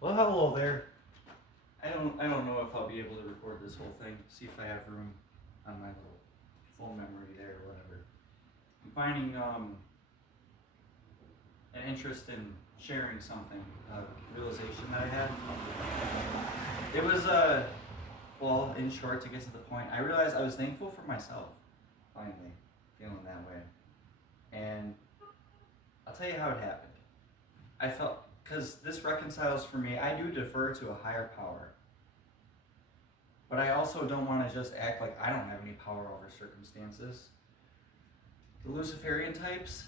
Well, hello there. I don't know if I'll be able to record this whole thing. See if I have room on my little phone memory there or whatever. I'm finding an interest in sharing something, a realization that I had. It was well, in short, to get to the point, I realized I was thankful for myself. Finally, feeling that way, and I'll tell you how it happened. I felt because this reconciles for me. I do defer to a higher power. But I also don't want to just act like I don't have any power over circumstances. The Luciferian types,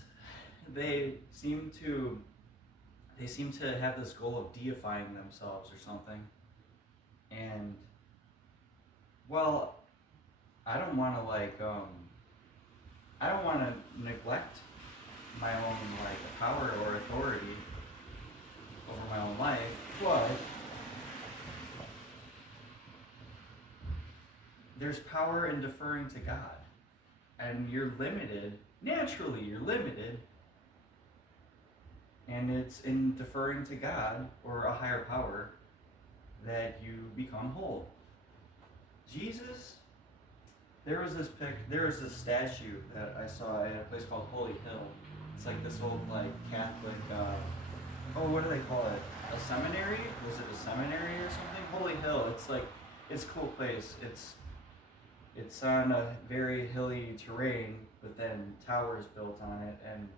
they seem to have this goal of deifying themselves or something. And well, I don't want to I don't want to neglect my own power or authority over my own life, but there's power in deferring to God. And you're limited, naturally you're limited, and it's in deferring to God or a higher power that you become whole. Jesus, there was this statue that I saw at a place called Holy Hill. It's like this old Catholic, what do they call it? A seminary? Was it a seminary or something? Holy Hill. It's a cool place. It's on a very hilly terrain, but then towers built on it. And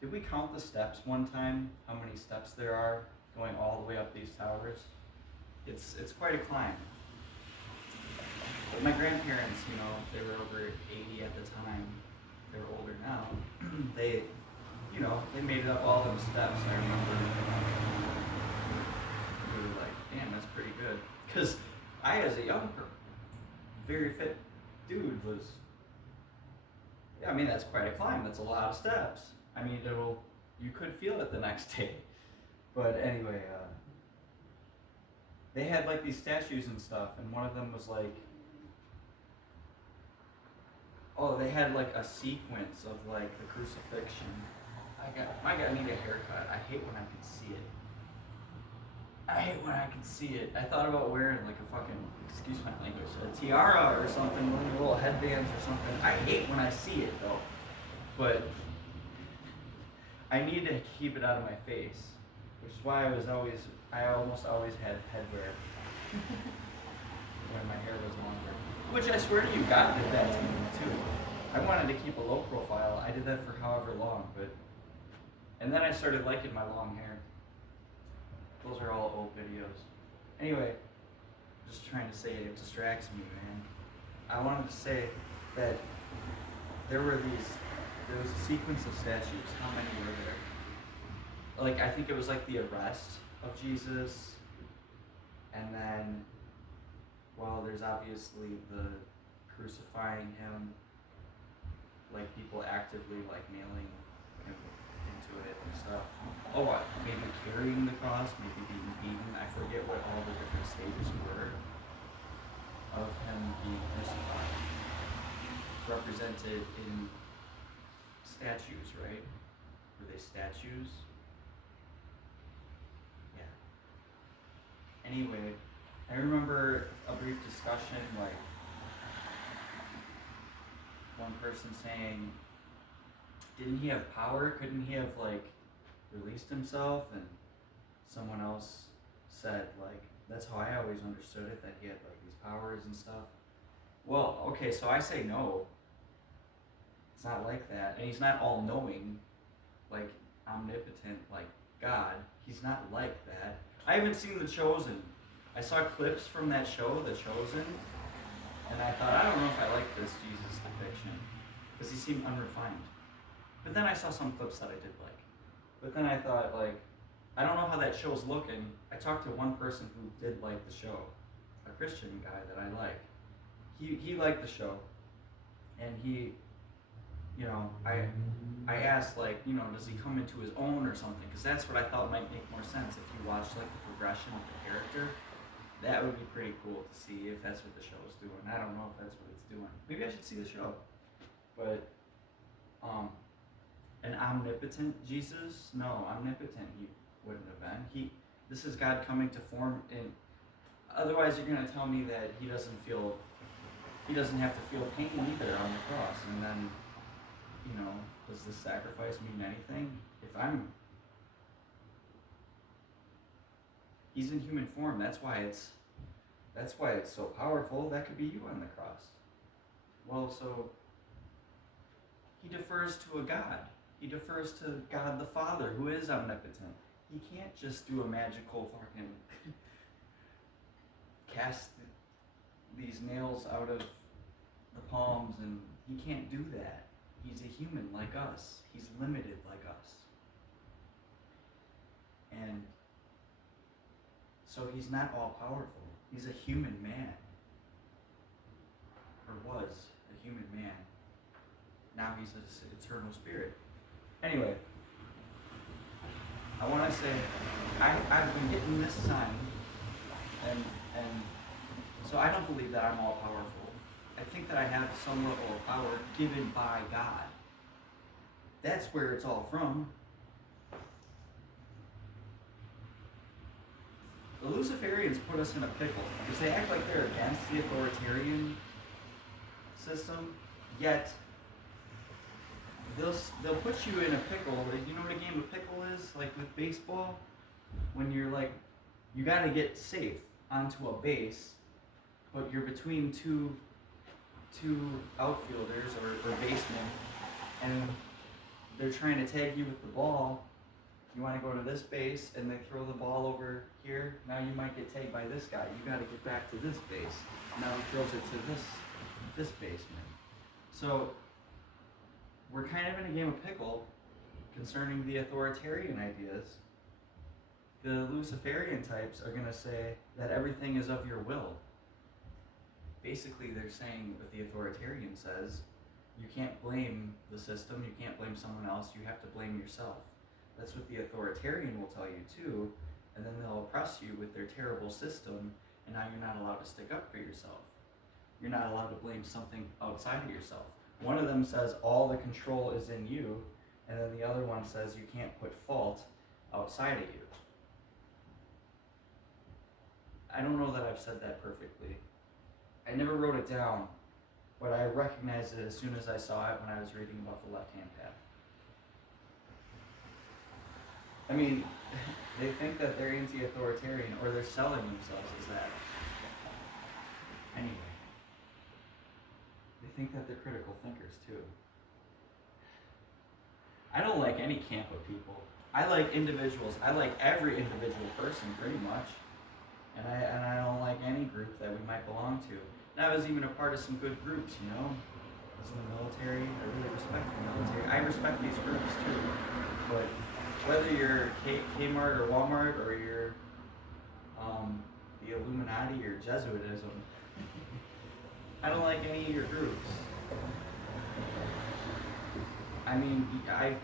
did we count the steps one time? How many steps there are going all the way up these towers? It's quite a climb. But my grandparents, they were over 80 at the time. They were older now. they made it up all those steps. I remember we were like, damn, that's pretty good. Because I, as a young very fit dude, that's quite a climb. That's a lot of steps. I mean, you could feel it the next day. But anyway, they had these statues and stuff, and one of them was they had a sequence of the crucifixion. I need a haircut. I hate when I can see it. I thought about wearing a fucking, excuse my language, a tiara or something, one of the little headbands or something. I hate when I see it though. But I need to keep it out of my face, which is why I almost always had headwear when my hair was longer. Which I swear to you, God did that to me too. I wanted to keep a low profile. I did that for however long, and then I started liking my long hair. Those are all old videos. Anyway, just trying to say it distracts me, man. I wanted to say that there was a sequence of statues. How many were there? I think it was the arrest of Jesus, and then, there's obviously the crucifying him, people actively nailing him into it and stuff. Oh, what? Maybe carrying the cross, maybe being beaten. I forget what all the different stages were of him being crucified. Represented in statues, right? Were they statues? Yeah. Anyway, I remember a brief discussion, one person saying, didn't he have power? Couldn't he have released himself? And someone else said that's how I always understood it, that he had these powers and stuff. Well, okay, so I say no. It's not like that. And he's not all knowing, omnipotent like God. He's not like that. I haven't seen The Chosen. I saw clips from that show, The Chosen, and I thought, I don't know if I like this Jesus depiction, because he seemed unrefined. But then I saw some clips that I did like. But then I thought, I don't know how that show's looking. I talked to one person who did like the show, a Christian guy that I like. He liked the show, and he, I asked, does he come into his own or something? Because that's what I thought might make more sense if you watched the progression of the character. That would be pretty cool to see if that's what the show is doing. I don't know if that's what it's doing. Maybe I should see the show. But an omnipotent Jesus? No, omnipotent he wouldn't have been. This is God coming to form in. Otherwise, you're going to tell me that he doesn't have to feel pain either on the cross. And then, does this sacrifice mean anything? He's in human form. That's why it's so powerful. That could be you on the cross. Well, so he defers to a God. He defers to God the Father, who is omnipotent. He can't just do a magical fucking cast these nails out of the palms, and he can't do that. He's a human like us. He's limited like us. And so he's not all powerful. He's a human man. Or was a human man. Now he's an eternal spirit. Anyway, I want to say, I've been getting this sign, and so I don't believe that I'm all powerful. I think that I have some level of power given by God. That's where it's all from. The Luciferians put us in a pickle because they act like they're against the authoritarian system, yet they'll put you in a pickle. You know what a game of pickle is? Like with baseball, when you're like, you got to get safe onto a base, but you're between two outfielders or basemen, and they're trying to tag you with the ball. You want to go to this base, and they throw the ball over here. Now you might get tagged by this guy. You got to get back to this base. Now he throws it to this baseman. So we're kind of in a game of pickle concerning the authoritarian ideas. The Luciferian types are going to say that everything is of your will. Basically, they're saying what the authoritarian says, you can't blame the system, you can't blame someone else, you have to blame yourself. That's what the authoritarian will tell you too, and then they'll oppress you with their terrible system, and now you're not allowed to stick up for yourself. You're not allowed to blame something outside of yourself. One of them says all the control is in you, and then the other one says you can't put fault outside of you. I don't know that I've said that perfectly. I never wrote it down, but I recognized it as soon as I saw it when I was reading about the left-hand path. I mean, they think that they're anti-authoritarian, or they're selling themselves as that. Anyway, they think that they're critical thinkers too. I don't like any camp of people. I like individuals. I like every individual person pretty much. And I don't like any group that we might belong to. And I was even a part of some good groups, I was in the military. I really respect the military. I respect these groups too. But whether you're Kmart or Walmart or you're the Illuminati or Jesuitism, I don't like any of your groups. I mean,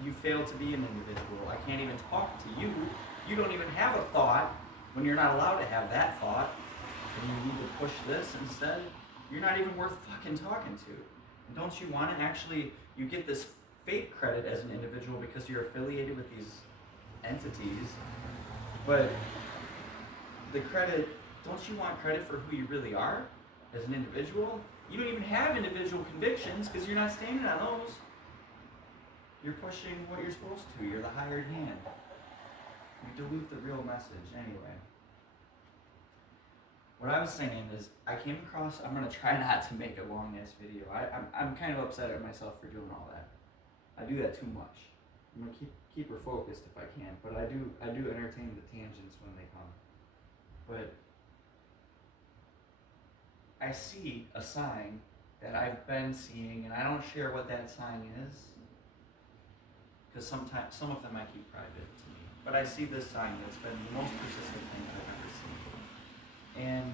you fail to be an individual. I can't even talk to you. You don't even have a thought when you're not allowed to have that thought. And you need to push this instead. You're not even worth fucking talking to. And don't you want to actually, you get this fake credit as an individual because you're affiliated with these entities. But the credit, don't you want credit for who you really are as an individual? You don't even have individual convictions because you're not standing on those. You're pushing what you're supposed to. You're the hired hand. You dilute the real message anyway. What I was saying is, I came across, I'm going to try not to make a long-ass video. I'm kind of upset at myself for doing all that. I do that too much. I'm going to keep her focused if I can, but I do entertain the tangents when they come. But I see a sign that I've been seeing, and I don't share what that sign is, because sometimes some of them I keep private to me. But I see this sign that's been the most persistent thing I've ever seen. And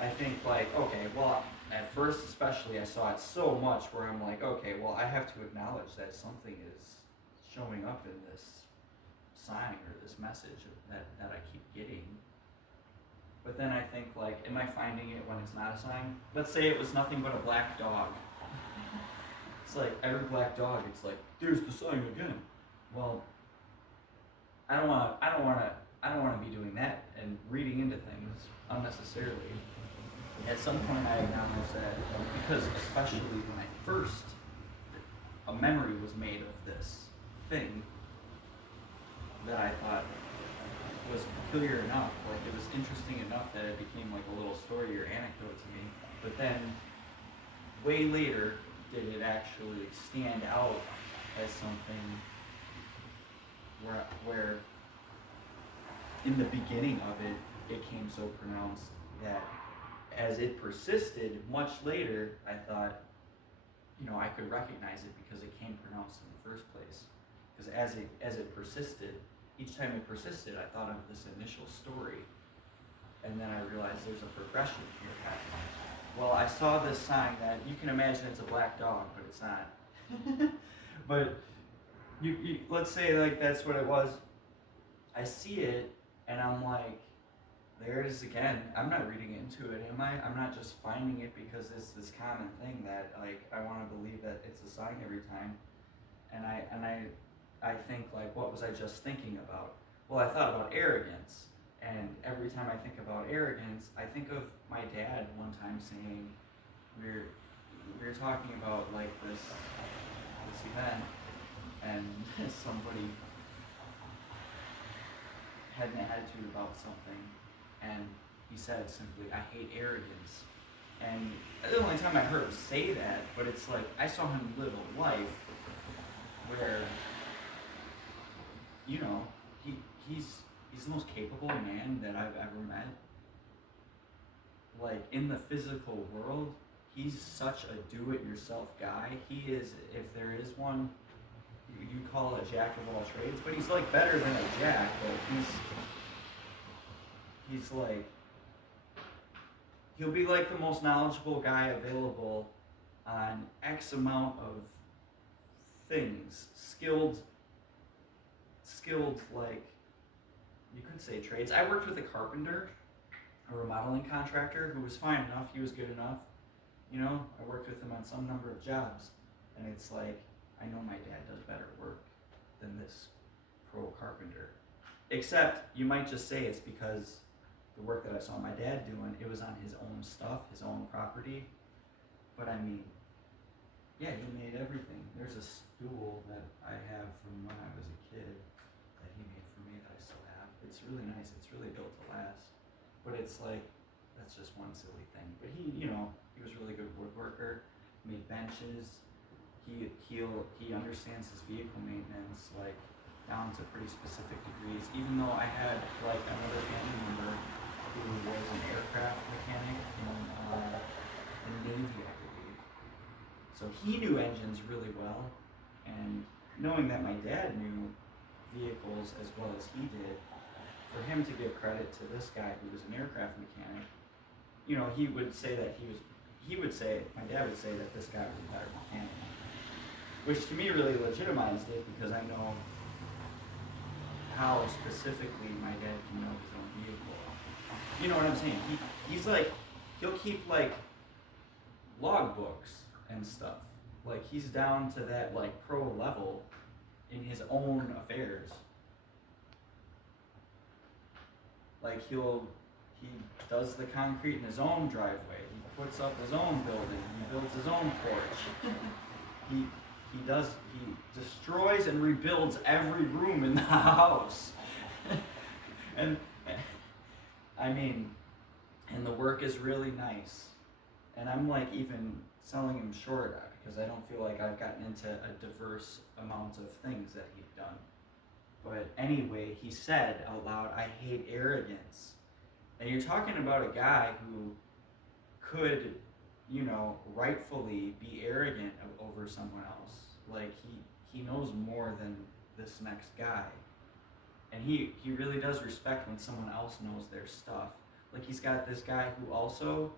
I think okay, well, at first especially I saw it so much where I'm like, okay, well, I have to acknowledge that something is showing up in this sign or this message that I keep getting. But then I think, am I finding it when it's not a sign? Let's say it was nothing but a black dog. It's like every black dog, it's like, there's the sign again. Well, I don't want to be doing that and reading into things unnecessarily. At some point, I acknowledged that because, especially when I first, a memory was made of this thing that I thought was peculiar enough, like it was interesting enough that it became like a little story or anecdote to me. But then, way later, did it actually stand out as something where in the beginning of it, it came so pronounced that as it persisted much later, I thought, I could recognize it because it came pronounced in the first place. Because as it persisted, each time it persisted, I thought of this initial story, and then I realized there's a progression here. Well, I saw this sign that you can imagine it's a black dog, but it's not. But you let's say like that's what it was. I see it, and I'm like, there it is again. I'm not reading into it, am I? I'm not just finding it because it's this common thing that like I want to believe that it's a sign every time, and I think like, what was I just thinking about? Well, I thought about arrogance, and every time I think about arrogance, I think of my dad one time saying, we were talking about like this event, and somebody had an attitude about something, and he said simply, "I hate arrogance." And the only time I heard him say that, but it's like I saw him live a life where, he's the most capable man that I've ever met. Like in the physical world, he's such a do-it-yourself guy. He is, if there is one, you call a jack of all trades, but he's like better than a jack. But he's like, he'll be like the most knowledgeable guy available on X amount of things, skilled like, you could say trades. I worked with a carpenter, a remodeling contractor who was fine enough, he was good enough. I worked with him on some number of jobs, and it's like, I know my dad does better work than this pro carpenter. Except, you might just say it's because the work that I saw my dad doing, it was on his own stuff, his own property. But I mean, yeah, he made everything. There's a stool that I have from when I was a kid that he made for me that I still have. It's really nice. It's really built to last. But it's like, that's just one silly thing. But he was a really good woodworker, made benches. He understands his vehicle maintenance, like, down to pretty specific degrees. Even though I had, like, another family member who was an aircraft mechanic in the Navy, I believe. So he knew engines really well, and knowing that my dad knew vehicles as well as he did, for him to give credit to this guy who was an aircraft mechanic, he would say that my dad would say that this guy was a better mechanic. Which to me really legitimized it, because I know how specifically my dad can know his own vehicle. You know what I'm saying? He's like, he'll keep like logbooks and stuff. Like he's down to that like pro level in his own affairs. Like he does the concrete in his own driveway. He puts up his own building. He builds his own porch. He destroys and rebuilds every room in the house. and the work is really nice. And I'm like even selling him short because I don't feel like I've gotten into a diverse amount of things that he's done. But anyway, he said out loud, "I hate arrogance." And you're talking about a guy who could, rightfully be arrogant over someone else. Like he knows more than this next guy. And he really does respect when someone else knows their stuff. Like he's got this guy who also,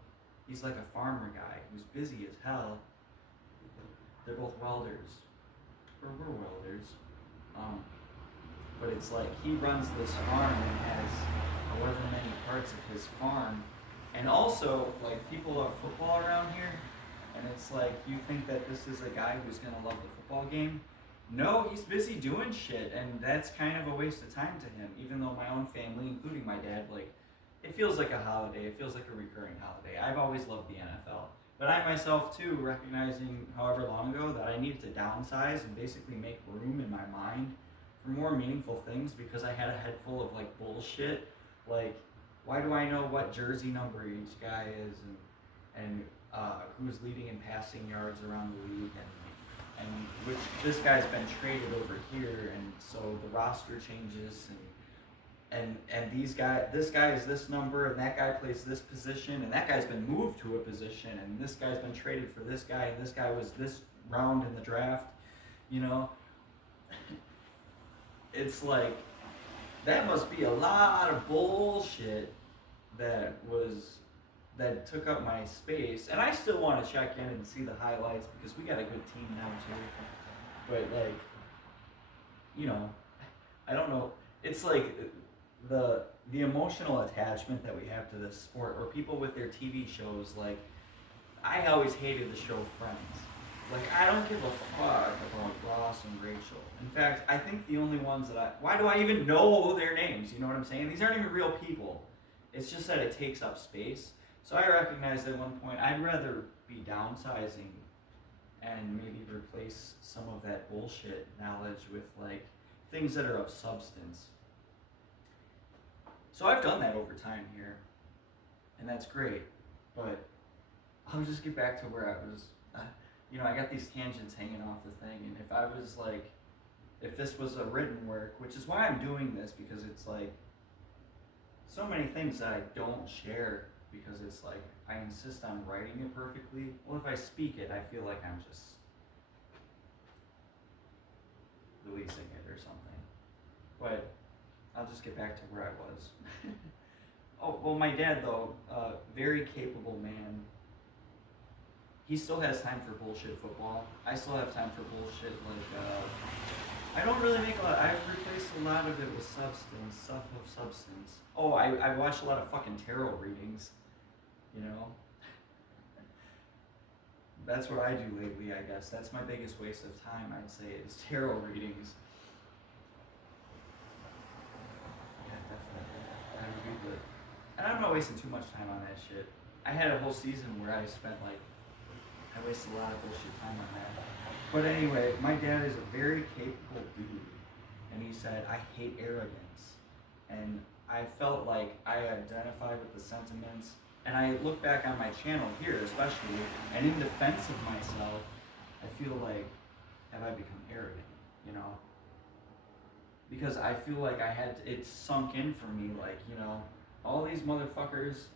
he's like a farmer guy who's busy as hell. They're both welders. Or we're welders. But it's like he runs this farm and has however many parts of his farm. And also, like, people love football around here, and it's like, you think that this is a guy who's going to love the football game? No, he's busy doing shit, and that's kind of a waste of time to him. Even though my own family, including my dad, like, it feels like a holiday. It feels like a recurring holiday. I've always loved the NFL, but I myself too, recognizing however long ago that I needed to downsize and basically make room in my mind for more meaningful things because I had a head full of like bullshit. Like, why do I know what jersey number each guy is, and who's leading in passing yards around the league, and which this guy's been traded over here, and so the roster changes, and this guy is this number, and that guy plays this position, and that guy's been moved to a position, and this guy's been traded for this guy, and this guy was this round in the draft, you know. It's like, that must be a lot of bullshit that took up my space, and I still want to check in and see the highlights because we got a good team now too. But like, you know, I don't know. It's like the emotional attachment that we have to this sport, or people with their TV shows. Like, I always hated the show Friends. Like, I don't give a fuck about Ross and Rachel. In fact, I think the only ones why do I even know their names? You know what I'm saying? These aren't even real people. It's just that it takes up space. So I recognized at one point I'd rather be downsizing and maybe replace some of that bullshit knowledge with like things that are of substance. So I've done that over time here, and that's great. But I'll just get back to where I was. I got these tangents hanging off the thing, and if this was a written work, which is why I'm doing this, because it's like so many things that I don't share because it's like I insist on writing it perfectly. Well, if I speak it, I feel like I'm just releasing it or something. But I'll just get back to where I was. Oh, well, my dad, though, very capable man. He still has time for bullshit football. I still have time for bullshit, like, I don't really make a lot. I've replaced a lot of it with stuff of substance. Oh, I watched a lot of fucking tarot readings, you know? That's what I do lately, I guess. That's my biggest waste of time, I'd say, is tarot readings. Yeah, definitely. I would be good. And I'm not wasting too much time on that shit. I had a whole season where I wasted a lot of bullshit time on that. But anyway, my dad is a very capable dude. And he said, I hate arrogance. And I felt like I identified with the sentiments. And I look back on my channel here especially, and in defense of myself, I feel like, have I become arrogant, you know? Because I feel like it sunk in for me, like, you know, all these motherfuckers,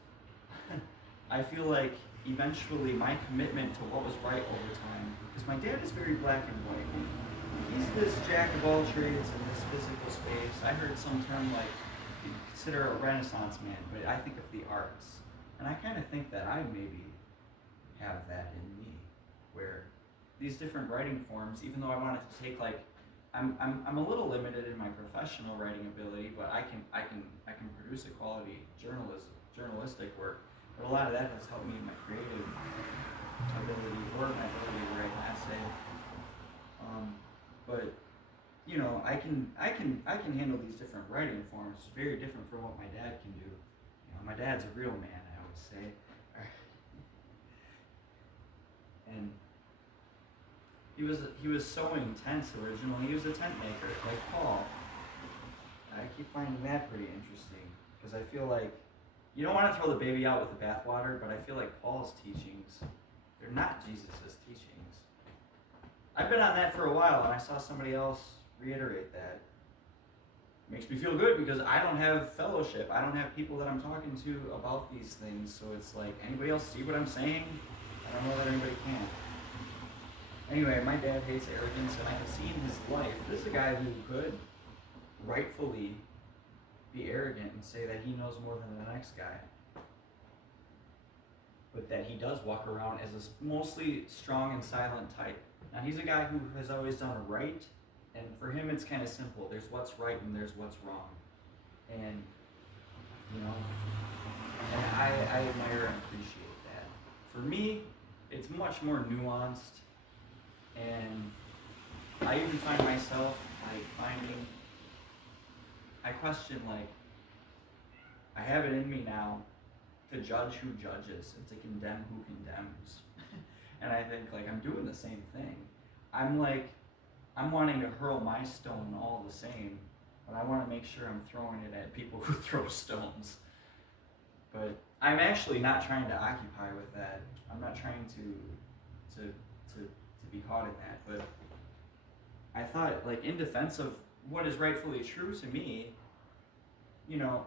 I feel like eventually my commitment to what was right over time, because my dad is very black and white. He's this jack of all trades in this physical space. I heard some term like, you consider a Renaissance man, but I think of the arts. And I kind of think that I maybe have that in me, where these different writing forms, even though I wanted to take like, I'm a little limited in my professional writing ability, but I can produce a quality journalistic work. But a lot of that has helped me in my creative ability, or my ability to write an essay. But you know, I can handle these different writing forms. It's very different from what my dad can do. You know, my dad's a real man, I would say. And he was so intense originally. He was a tent maker, like Paul. I keep finding that pretty interesting, because I feel like you don't want to throw the baby out with the bathwater, but I feel like Paul's teachings, they're not Jesus' teachings. I've been on that for a while, and I saw somebody else reiterate that. It makes me feel good because I don't have fellowship. I don't have people that I'm talking to about these things, so it's like, anybody else see what I'm saying? I don't know that anybody can. Anyway, my dad hates arrogance, and I can see in his life, this is a guy who could rightfully be arrogant and say that he knows more than the next guy. But that he does walk around as a mostly strong and silent type. Now, he's a guy who has always done right, and for him it's kind of simple. There's what's right and there's what's wrong. And, you know, and I admire and appreciate that. For me, it's much more nuanced, and I even find myself I question I have it in me now to judge who judges and to condemn who condemns. And I think I'm doing the same thing. I'm wanting to hurl my stone all the same, but I want to make sure I'm throwing it at people who throw stones. But I'm actually not trying to occupy with that. I'm not trying to be caught in that. But I thought, in defense of what is rightfully true to me,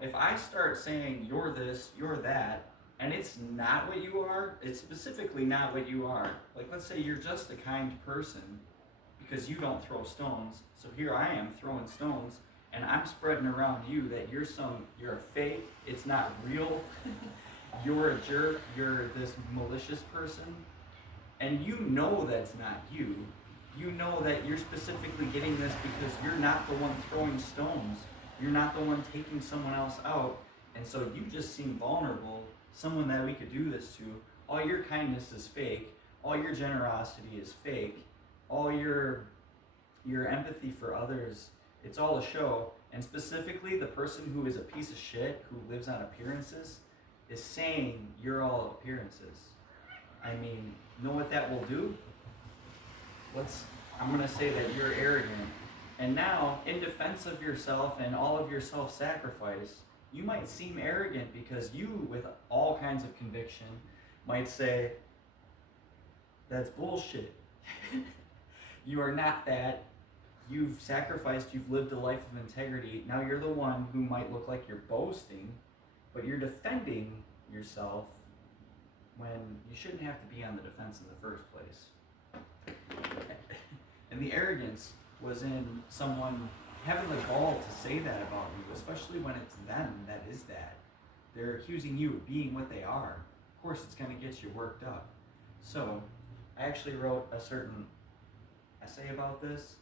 if I start saying you're this, you're that, and it's not what you are, it's specifically not what you are. Let's say you're just a kind person because you don't throw stones. So here I am throwing stones, and I'm spreading around you that you're a fake, it's not real, you're a jerk, you're this malicious person, and you know that's not you. You know that you're specifically getting this because you're not the one throwing stones. You're not the one taking someone else out, and so you just seem vulnerable, someone that we could do this to. All your kindness is fake. All your generosity is fake. All your empathy for others, it's all a show. And specifically, the person who is a piece of shit, who lives on appearances, is saying you're all appearances. I mean, know what that will do? I'm going to say that you're arrogant. And now, in defense of yourself and all of your self-sacrifice, you might seem arrogant because you, with all kinds of conviction, might say, that's bullshit. You are not that. You've sacrificed, you've lived a life of integrity. Now you're the one who might look like you're boasting, but you're defending yourself when you shouldn't have to be on the defense in the first place. And the arrogance was in someone having the gall to say that about you, especially when it's them that is that. They're accusing you of being what they are. Of course, it's going to get you worked up. So, I actually wrote a certain essay about this,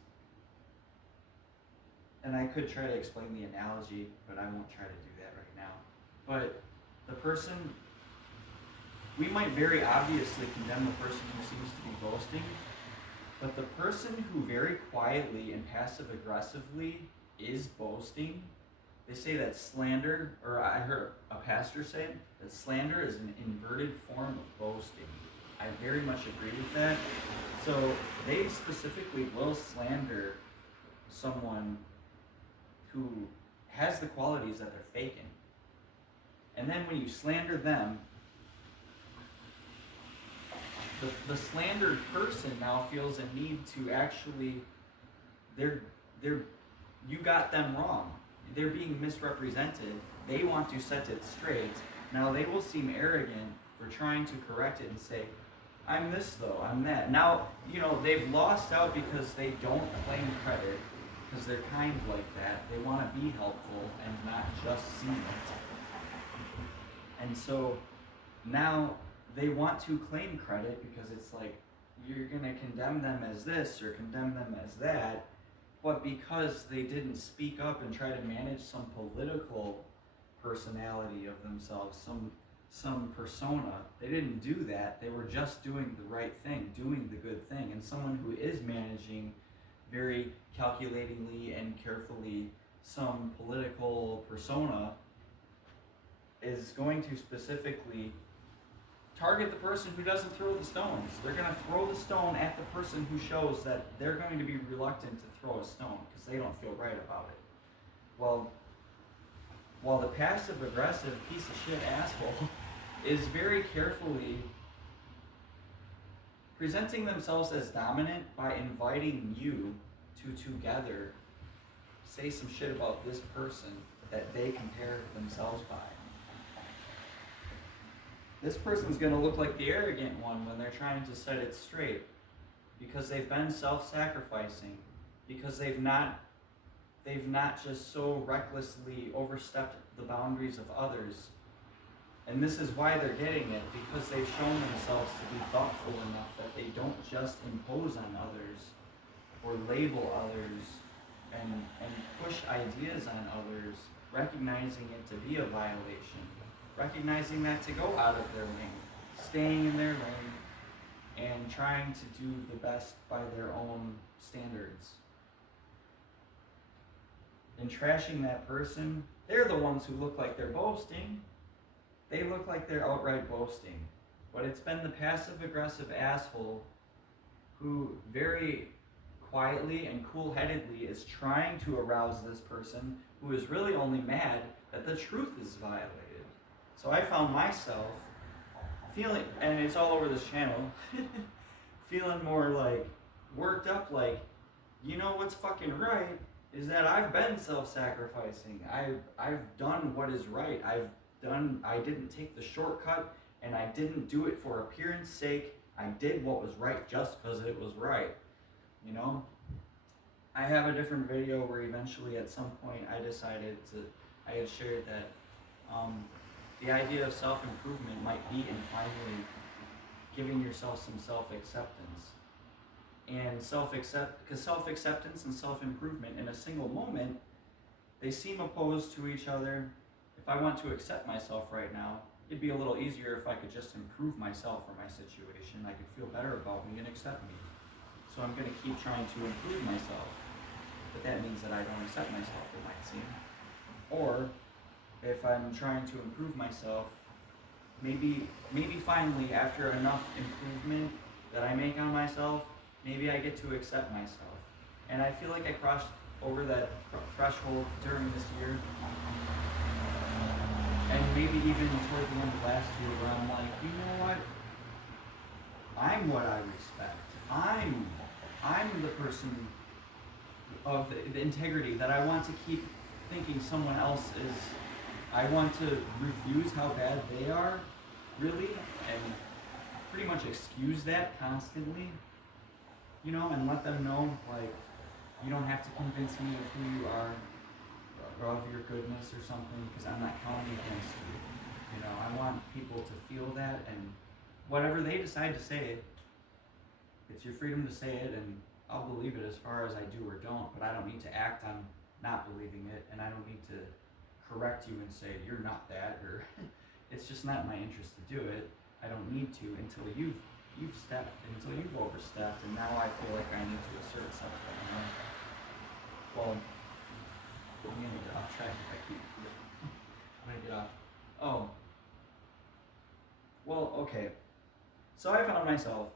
and I could try to explain the analogy, but I won't try to do that right now. But the person, we might very obviously condemn the person who seems to be boasting, but the person who very quietly and passive-aggressively is boasting, they say that slander, or I heard a pastor say that slander is an inverted form of boasting. I very much agree with that. So they specifically will slander someone who has the qualities that they're faking. And then when you slander them, the slandered person now feels a need to actually, you got them wrong. They're being misrepresented. They want to set it straight. Now they will seem arrogant for trying to correct it and say, I'm this though, I'm that. Now, they've lost out because they don't claim credit, because they're kind like that. They want to be helpful and not just see it. And so now they want to claim credit because it's like, you're going to condemn them as this or condemn them as that, but because they didn't speak up and try to manage some political personality of themselves, some persona, they didn't do that. They were just doing the right thing, doing the good thing. And someone who is managing very calculatingly and carefully some political persona is going to specifically target the person who doesn't throw the stones. They're going to throw the stone at the person who shows that they're going to be reluctant to throw a stone because they don't feel right about it. Well, while the passive-aggressive piece of shit asshole is very carefully presenting themselves as dominant by inviting you to together say some shit about this person that they compare themselves by. This person's going to look like the arrogant one when they're trying to set it straight because they've been self-sacrificing, because they've not just so recklessly overstepped the boundaries of others. And this is why they're getting it, because they've shown themselves to be thoughtful enough that they don't just impose on others or label others and push ideas on others, recognizing it to be a violation, recognizing that to go out of their lane, staying in their lane, and trying to do the best by their own standards. In trashing that person, they're the ones who look like they're boasting. They look like they're outright boasting. But it's been the passive-aggressive asshole who very quietly and cool-headedly is trying to arouse this person who is really only mad that the truth is violated. So I found myself feeling, and it's all over this channel, feeling more like worked up, like, you know what's fucking right is that I've been self-sacrificing. I've done what is right. I didn't take the shortcut, and I didn't do it for appearance sake. I did what was right just because it was right. You know? I have a different video where eventually at some point I had shared that the idea of self-improvement might be in finally giving yourself some self-acceptance. And because self-acceptance and self-improvement in a single moment, they seem opposed to each other. If I want to accept myself right now, it'd be a little easier if I could just improve myself or my situation. I could feel better about me and accept me. So I'm going to keep trying to improve myself. But that means that I don't accept myself, it might seem. Or if I'm trying to improve myself, maybe finally after enough improvement that I make on myself, maybe I get to accept myself. And I feel like I crossed over that threshold during this year. And maybe even toward the end of last year where I'm like, you know what? I'm what I respect. I'm the person of the integrity that I want to keep thinking someone else is. I want to refuse how bad they are, really, and pretty much excuse that constantly, you know, and let them know, like, you don't have to convince me of who you are, or of your goodness or something, because I'm not counting against you. You know, I want people to feel that, and whatever they decide to say, it's your freedom to say it, and I'll believe it as far as I do or don't, but I don't need to act on not believing it, and I don't need to correct you and say, you're not that, or it's just not in my interest to do it. I don't need to until you've overstepped, and now I feel like I need to assert something, you know? Well, I'm gonna get off track if I keep, I'm gonna get off. Oh. Well, okay. So I found myself,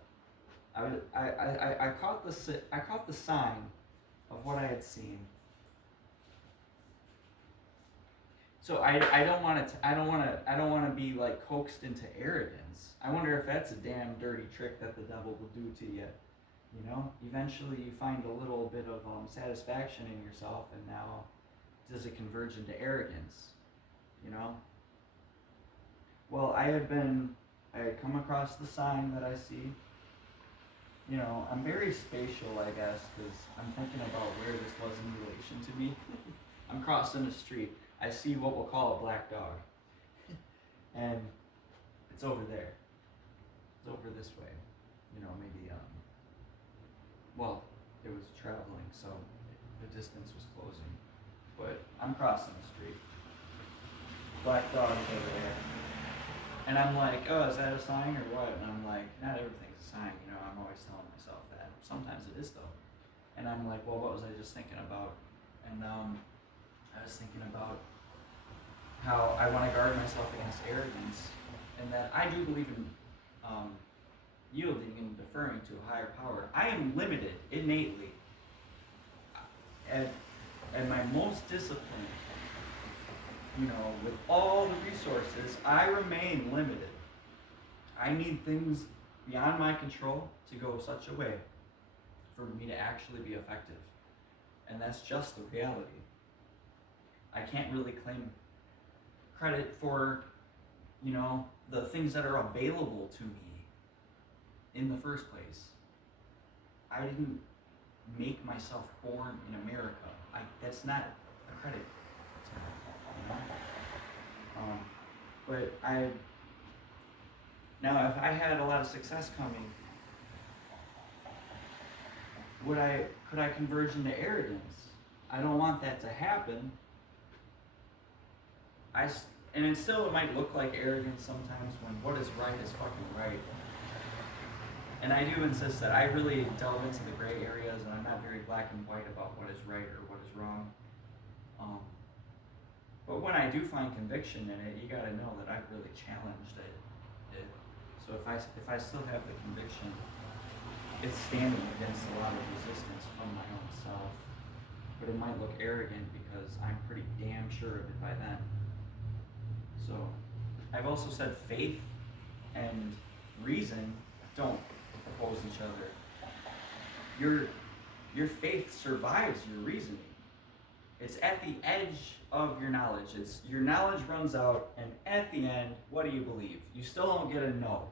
I caught the sign of what I had seen. So I don't want to be like coaxed into arrogance. I wonder if that's a damn dirty trick that the devil will do to you. You know, eventually you find a little bit of satisfaction in yourself, and now does it converge into arrogance? You know. Well, I had come across the sign that I see. You know, I'm very spatial, I guess, because I'm thinking about where this was in relation to me. I'm crossing the street. I see what we'll call a black dog. And it's over there. It's over this way. You know, maybe, well, it was traveling, so the distance was closing. But I'm crossing the street. Black dog's over there. And I'm like, oh, is that a sign or what? And I'm like, not everything's a sign, you know, I'm always telling myself that. Sometimes it is, though. And I'm like, well, what was I just thinking about? And I was thinking about how I want to guard myself against arrogance, and that I do believe in yielding and deferring to a higher power. I am limited innately. At my most disciplined, you know, with all the resources, I remain limited. I need things beyond my control to go such a way for me to actually be effective. And that's just the reality. I can't really claim credit for, you know, the things that are available to me in the first place. I didn't make myself born in America. That's not a credit to me, you know? But now if I had a lot of success coming, could I converge into arrogance? I don't want that to happen. And it might look like arrogance sometimes when what is right is fucking right. And I do insist that I really delve into the gray areas, and I'm not very black and white about what is right or what is wrong. Um, but when I do find conviction in it, you got to know that I've really challenged it. So if I still have the conviction, it's standing against a lot of resistance from my own self. But it might look arrogant because I'm pretty damn sure of it by then. So I've also said faith and reason don't oppose each other. Your faith survives your reasoning. It's at the edge of your knowledge. It's your knowledge runs out, and at the end, what do you believe? You still don't get a no.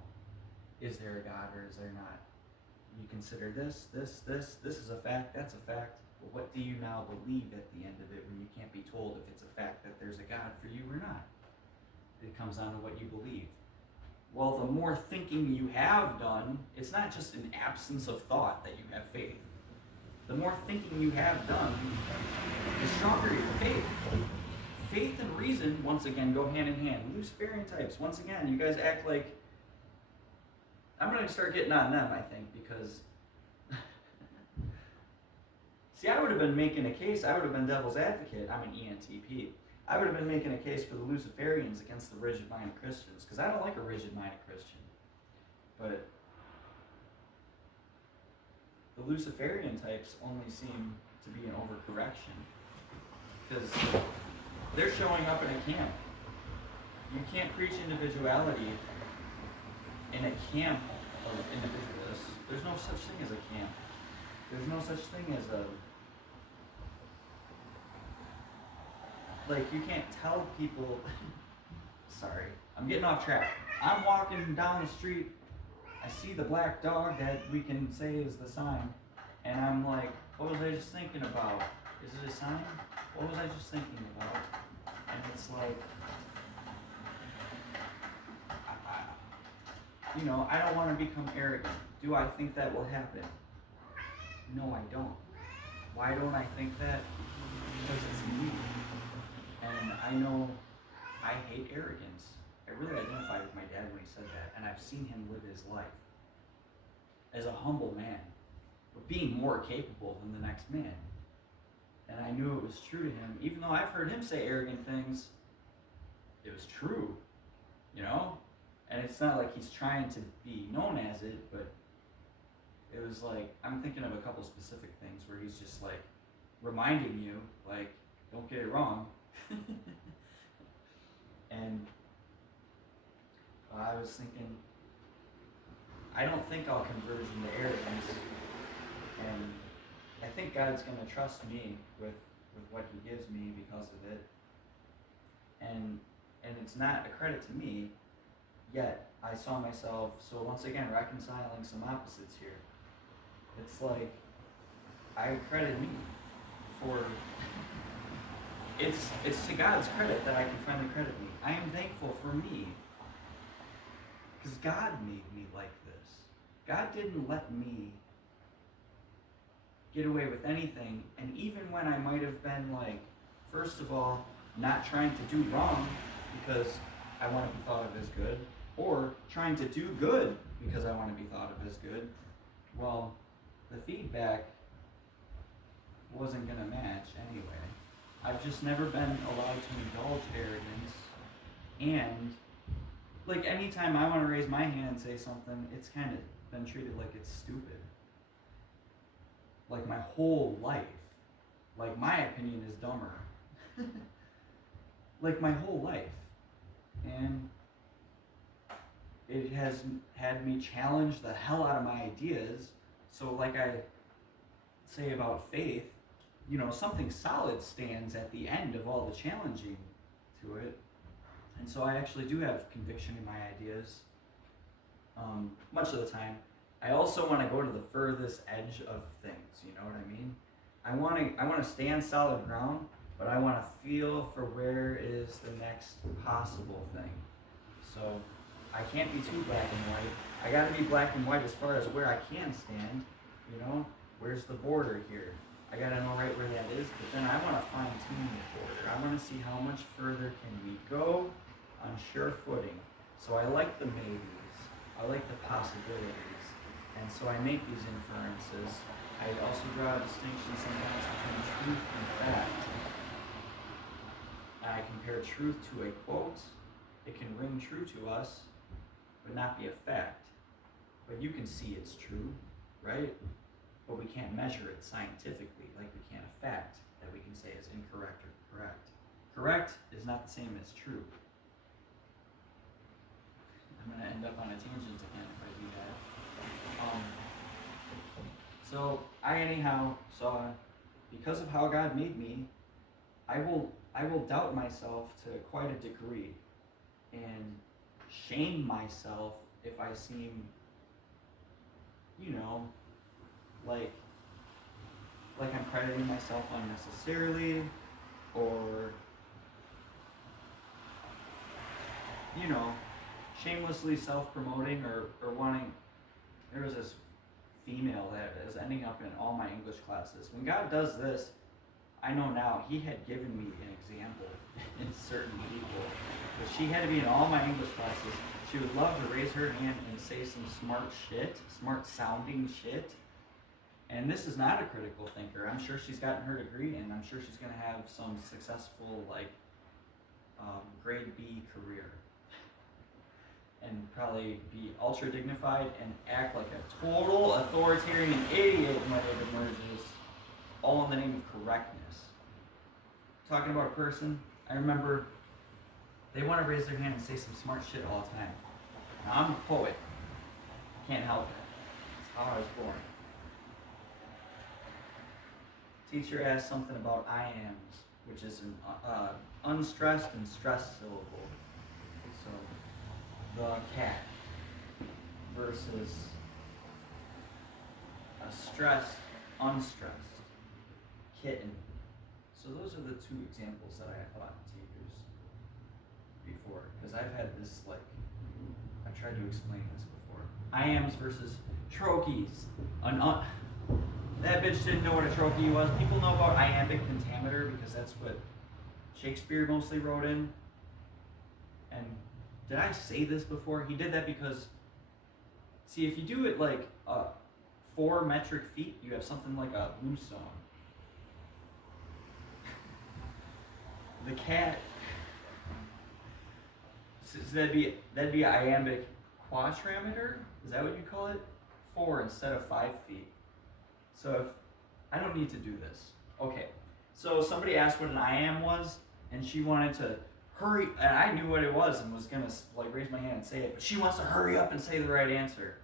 Is there a God or is there not? You consider this is a fact, that's a fact. But what do you now believe at the end of it when you can't be told if it's a fact that there's a God for you or not? It comes down to what you believe. Well, the more thinking you have done, it's not just an absence of thought that you have faith. The more thinking you have done, the stronger your faith. Faith and reason, once again, go hand in hand. Luciferian types, once again, you guys act like... I'm going to start getting on them, I think, because... See, I would have been making a case, I would have been devil's advocate. I'm an ENTP. I would have been making a case for the Luciferians against the rigid-minded Christians, because I don't like a rigid-minded Christian. But the Luciferian types only seem to be an overcorrection, because they're showing up in a camp. You can't preach individuality in a camp of individualists. There's no such thing as a camp. There's no such thing as a... Like, you can't tell people... Sorry, I'm getting off track. I'm walking down the street, I see the black dog that we can say is the sign, and I'm like, what was I just thinking about? Is it a sign? What was I just thinking about? And it's like, I don't want to become arrogant. Do I think that will happen? No, I don't. Why don't I think that? Because it's me. And I know I hate arrogance. I really identified with my dad when he said that, and I've seen him live his life as a humble man, but being more capable than the next man. And I knew it was true to him, even though I've heard him say arrogant things. It was true, And it's not like he's trying to be known as it, but it was like, I'm thinking of a couple specific things where he's just like reminding you, like, don't get it wrong. And I was thinking, I don't think I'll converge into arrogance, and I think God's going to trust me with what he gives me because of it. And it's not a credit to me, yet I saw myself, so once again, reconciling some opposites here. It's like, I credit me for, it's to God's credit that I can finally credit me. I am thankful for me, because God made me like this. God didn't let me get away with anything, and even when I might have been like, first of all, not trying to do wrong because I want to be thought of as good, or trying to do good because I want to be thought of as good, well, the feedback wasn't going to match anyway. I've just never been allowed to indulge arrogance, and like anytime I want to raise my hand and say something, it's kind of been treated like it's stupid. Like my whole life, like my opinion is dumber. Like my whole life. And it has had me challenge the hell out of my ideas. So like I say about faith, something solid stands at the end of all the challenging to it. And so I actually do have conviction in my ideas, much of the time. I also want to go to the furthest edge of things, you know what I mean? I want to stand solid ground, but I want to feel for where is the next possible thing. So I can't be too black and white. I got to be black and white as far as where I can stand, Where's the border here? I got to know right where that is, but then I want to fine tune the border. I want to see how much further can we go on sure footing. So I like the maybes. I like the possibilities. And so I make these inferences. I also draw a distinction sometimes between truth and fact. I compare truth to a quote. It can ring true to us, but not be a fact. But you can see it's true, right? But we can't measure it scientifically, like we can a fact that we can say is incorrect or correct. Correct is not the same as true. I'm going to end up on a tangent again if I do that. So because of how God made me, I will doubt myself to quite a degree and shame myself if I seem, like I'm crediting myself unnecessarily, or shamelessly self-promoting or wanting. There was this female that is ending up in all my English classes. When God does this, I know now He had given me an example in certain people. But she had to be in all my English classes. She would love to raise her hand and say some smart sounding shit. And this is not a critical thinker. I'm sure she's gotten her degree, and I'm sure she's going to have some successful, grade B career. And probably be ultra dignified and act like a total authoritarian idiot when it emerges, all in the name of correctness. Talking about a person, I remember they want to raise their hand and say some smart shit all the time. Now, I'm a poet. Can't help it. That's how I was born. Teacher asked something about I ams, which is an unstressed and stressed syllable. So, the cat versus a stressed, unstressed kitten. So those are the two examples that I thought to use before, because I've had this, I've tried to explain this before. I-ams versus trochees. That bitch didn't know what a trochee was. People know about iambic pentameter because that's what Shakespeare mostly wrote in. And did I say this before? He did that because, see, if you do it 4 metric feet, you have something like a bluestone. The cat, so that'd be iambic quadrimeter? Is that what you call it? 4 instead of 5 feet. So if I don't need to do this. Okay. So somebody asked what an iam was, and she wanted to hurry, and I knew what it was and was gonna raise my hand and say it, but she wants to hurry up and say the right answer.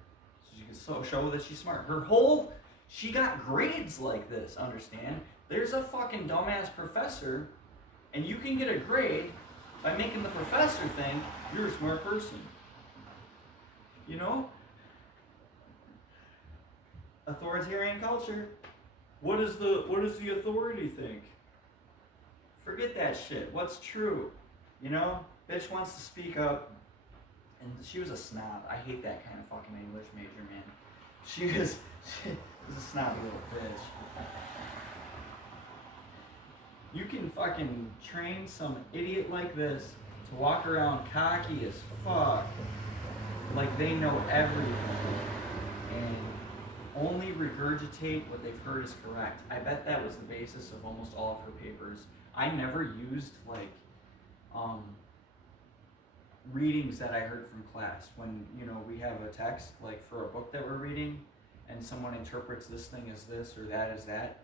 So she can show that she's smart. She got grades like this, understand? There's a fucking dumbass professor, and you can get a grade by making the professor think you're a smart person. Authoritarian culture. What does the authority think? Forget that shit. What's true? Bitch wants to speak up, and she was a snob. I hate that kind of fucking English major, man. She was a snobby little bitch. You can fucking train some idiot like this to walk around cocky as fuck, like they know everything, and only regurgitate what they've heard is correct. I bet that was the basis of almost all of her papers. I never used readings that I heard from class. When we have a text for a book that we're reading, and someone interprets this thing as this or that as that,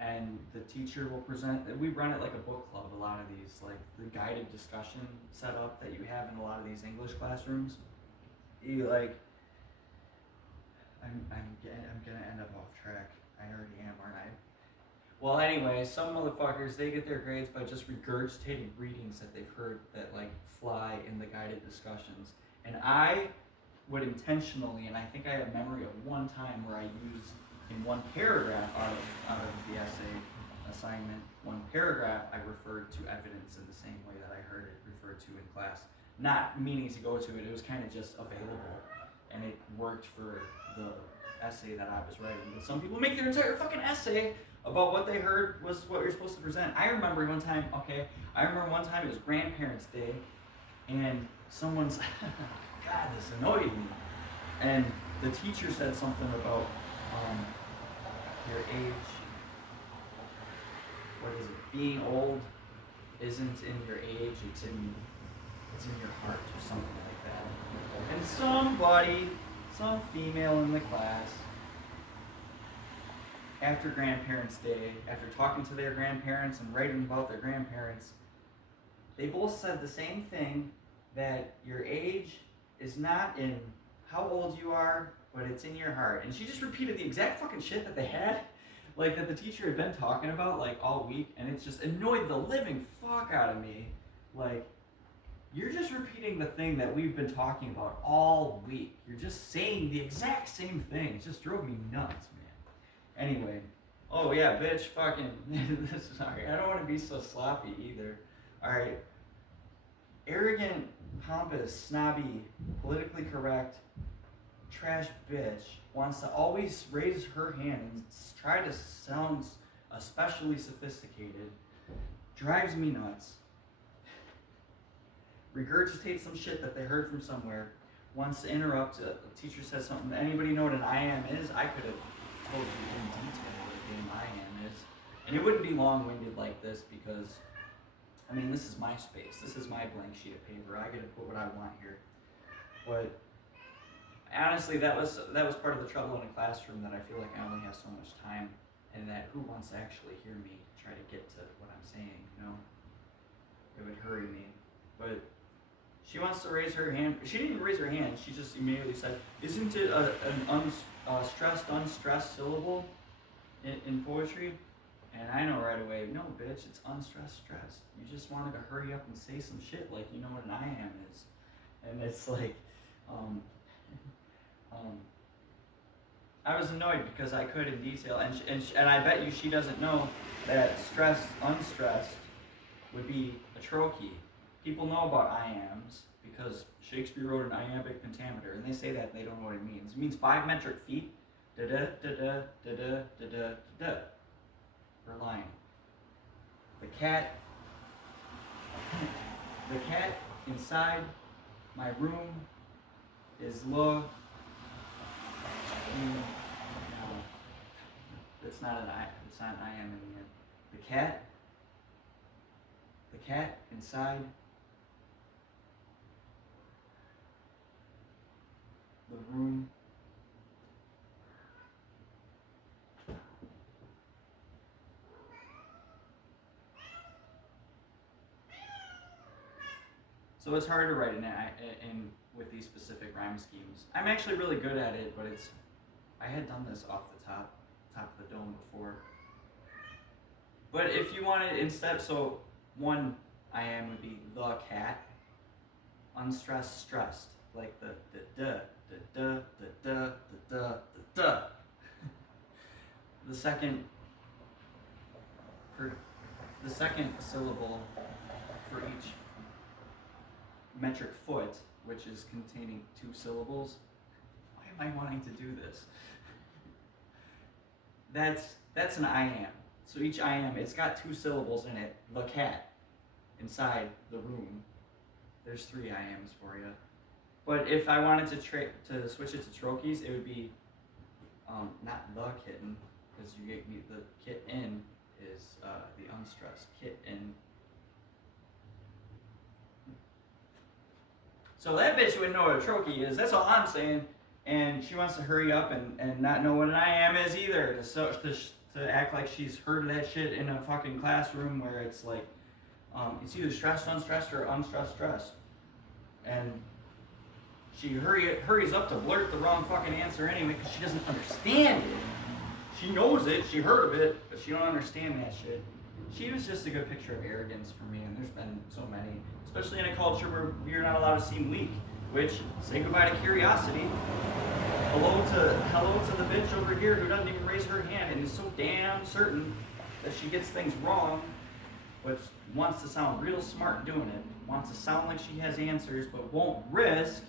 and the teacher will present. We run it like a book club. A lot of these, the guided discussion setup that you have in a lot of these English classrooms. I'm gonna end up off track. I already am, aren't I? Well, anyway, some motherfuckers, they get their grades by just regurgitating readings that they've heard that fly in the guided discussions. And I would intentionally, and I think I have memory of one time where I used in one paragraph out of the essay assignment, one paragraph I referred to evidence in the same way that I heard it referred to in class. Not meaning to go to it, it was kind of just available. And it worked for the essay that I was writing. But some people make their entire fucking essay about what they heard was what you're supposed to present. I remember one time it was Grandparents' Day, and someone's, God, this annoyed me. And the teacher said something about your age. What is it? Being old isn't in your age, it's in your heart or something like that. And somebody, some female in the class, after Grandparents' Day, after talking to their grandparents and writing about their grandparents, they both said the same thing, that your age is not in how old you are, but it's in your heart. And she just repeated the exact fucking shit that they had, like that the teacher had been talking about like all week, and it's just annoyed the living fuck out of me. Like, you're just repeating the thing that we've been talking about all week. You're just saying the exact same thing. It just drove me nuts, man. Anyway, oh yeah, bitch, fucking, sorry, I don't want to be so sloppy either. Alright, arrogant, pompous, snobby, politically correct, trash bitch wants to always raise her hand and try to sound especially sophisticated. Drives me nuts. Regurgitates some shit that they heard from somewhere. Wants to interrupt. A teacher says something. Anybody know what an I am is? I could have told you in detail what an I am is. And it wouldn't be long-winded like this because, I mean, this is my space. This is my blank sheet of paper. I get to put what I want here. But honestly, that was part of the trouble in a classroom, that I feel like I only have so much time, and that who wants to actually hear me try to get to what I'm saying, you know? It would hurry me. But she wants to raise her hand. She didn't even raise her hand. She just immediately said, isn't it an unstressed syllable in poetry? And I know right away, no, bitch, it's unstressed stressed. You just wanted to hurry up and say some shit like you know what an I am is. And it's like, I was annoyed because I could in detail, and I bet you she doesn't know that stressed, unstressed would be a trochee. People know about I-ams because Shakespeare wrote an iambic pentameter, and they say that and they don't know what it means. It means 5 metric feet, da-da-da-da-da-da-da-da-da, per line. The cat inside my room is low. No, it's not an I am in the end. The cat inside the room so it's hard to write in with these specific rhyme schemes. I'm actually really good at it, but I had done this off the top of the dome before. But if you wanted instead, so one I am would be the cat, unstressed, stressed, like the duh, the duh, the duh, the duh, the duh. The second syllable for each metric foot, which is containing 2 syllables. Why am I wanting to do this? That's an I am. So each I am, it's got 2 syllables in it. The cat inside the room. There's 3 I ams for you. But if I wanted to switch it to trochees, it would be not the kitten, because you get the kitten is the unstressed kitten. So that bitch wouldn't know what a trochee is. That's all I'm saying. And she wants to hurry up and not know what an I am is either. To act like she's heard that shit in a fucking classroom where it's like, it's either stressed, unstressed, or unstressed, stressed. And she hurries up to blurt the wrong fucking answer anyway because she doesn't understand it. She knows it, she heard of it, but she don't understand that shit. She was just a good picture of arrogance for me, and there's been so many, especially in a culture where you're not allowed to seem weak, which, say goodbye to curiosity. Hello to the bitch over here who doesn't even raise her hand and is so damn certain that she gets things wrong, but wants to sound real smart doing it, wants to sound like she has answers, but won't risk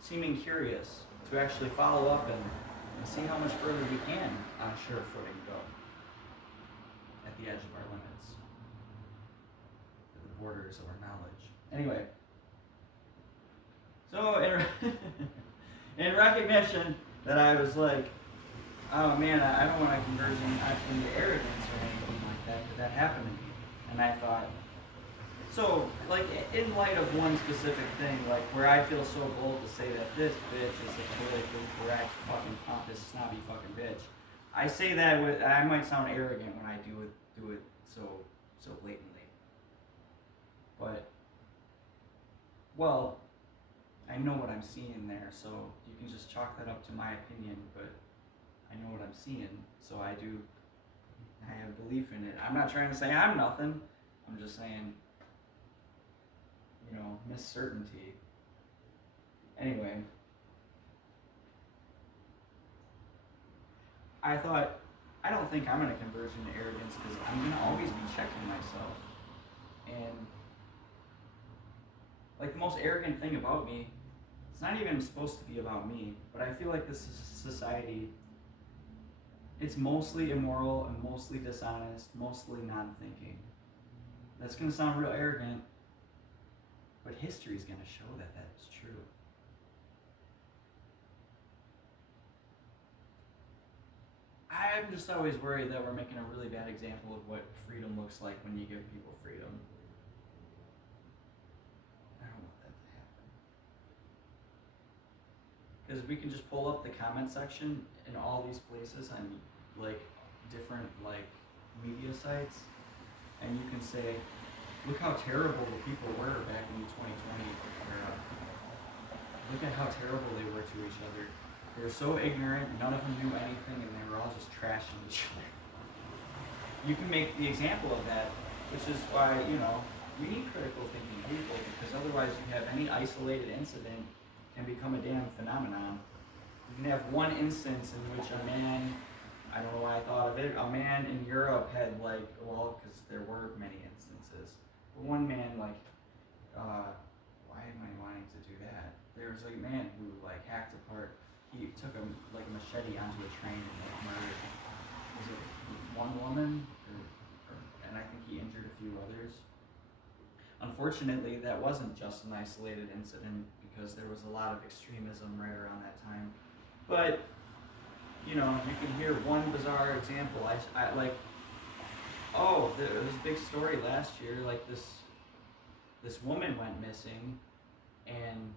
seeming curious to actually follow up and see how much further we can on sure footing go at the edge of our limits, at the borders of our knowledge. Anyway, So in recognition that I was like, oh man, I don't want to converge into arrogance or anything like that, because that happened to me. And I thought, so like in light of one specific thing, like where I feel so bold to say that this bitch is a politically correct, fucking pompous, snobby fucking bitch. I say that with, I might sound arrogant when I do it so blatantly. But, well, I know what I'm seeing there, so you can just chalk that up to my opinion, but I know what I'm seeing, so I have belief in it. I'm not trying to say I'm nothing, I'm just saying, miss certainty. Anyway, I thought, I don't think I'm going to converge into arrogance because I'm going to always be checking myself. And, like, the most arrogant thing about me, it's not even supposed to be about me, but I feel like this society, it's mostly immoral and mostly dishonest, mostly non-thinking. That's going to sound real arrogant, but history's going to show that that's true. I'm just always worried that we're making a really bad example of what freedom looks like when you give people freedom. I don't want that to happen. Because we can just pull up the comment section in all these places on like different like media sites, and you can say, look how terrible the people were back in the 2020 era. Look at how terrible they were to each other. They were so ignorant, none of them knew anything, and they were all just trashing each other. You can make the example of that, which is why, we need critical thinking people, because otherwise you have any isolated incident can become a damn phenomenon. You can have one instance in which a man, I don't know why I thought of it, a man in Europe had because there were many instances, but one man why am I wanting to do that? There was a man who hacked apart, he took a machete onto a train and murdered, was it one woman? And I think he injured a few others. Unfortunately, that wasn't just an isolated incident because there was a lot of extremism right around that time. But, you can hear one bizarre example. There was a big story last year, this woman went missing, and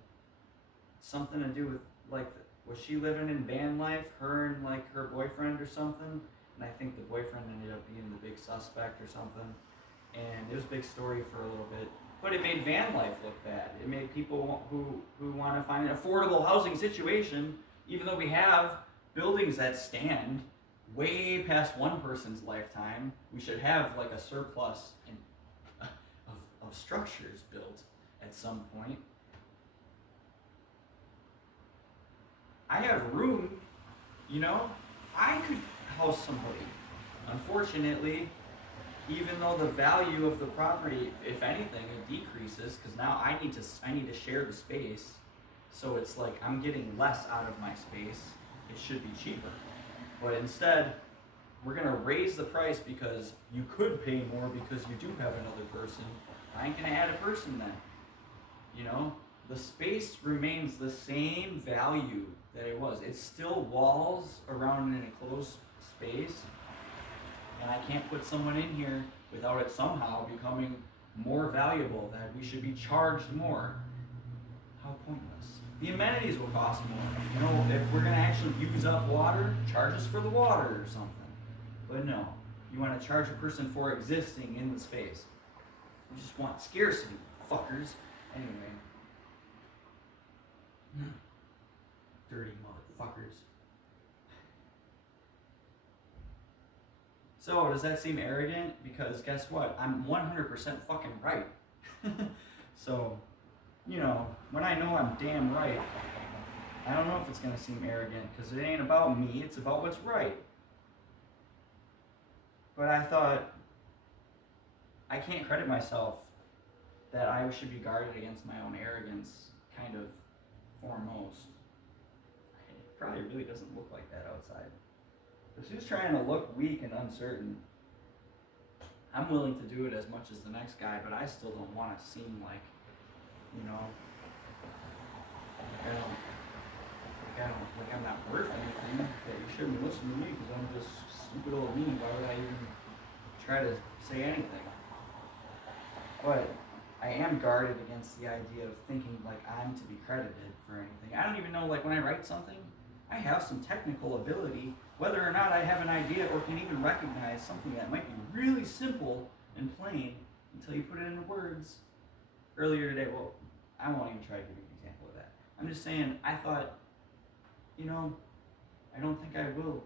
something to do with, was she living in van life, her and her boyfriend or something? And I think the boyfriend ended up being the big suspect or something. And it was a big story for a little bit. But it made van life look bad. It made people who want to find an affordable housing situation, even though we have buildings that stand way past one person's lifetime, we should have a surplus of structures built at some point. I have room, I could house somebody. Unfortunately, even though the value of the property, if anything, it decreases because now I need to share the space. So it's I'm getting less out of my space. It should be cheaper. But instead, we're going to raise the price because you could pay more because you do have another person. I ain't going to add a person then. The space remains the same value that it was. It's still walls around an enclosed space, and I can't put someone in here without it somehow becoming more valuable, that we should be charged more. How pointless. The amenities will cost more. If we're going to actually use up water, charge us for the water or something. But no, you want to charge a person for existing in the space. You just want scarcity, fuckers. Anyway. Dirty motherfuckers. So, does that seem arrogant? Because guess what? I'm 100% fucking right. So, when I know I'm damn right, I don't know if it's going to seem arrogant, because it ain't about me, it's about what's right. But I thought, I can't credit myself that I should be guarded against my own arrogance, kind of foremost. It probably really doesn't look like that outside. But who's trying to look weak and uncertain? I'm willing to do it as much as the next guy, but I still don't want to seem like, like I'm not worth anything, that you shouldn't listen to me because I'm just stupid old me. Why would I even try to say anything? But I am guarded against the idea of thinking like I'm to be credited for anything. I don't even know, like when I write something, I have some technical ability, whether or not I have an idea or can even recognize something that might be really simple and plain until you put it into words. Earlier today, well, I won't even try to give you an example of that. I'm just saying, I thought, I don't think I will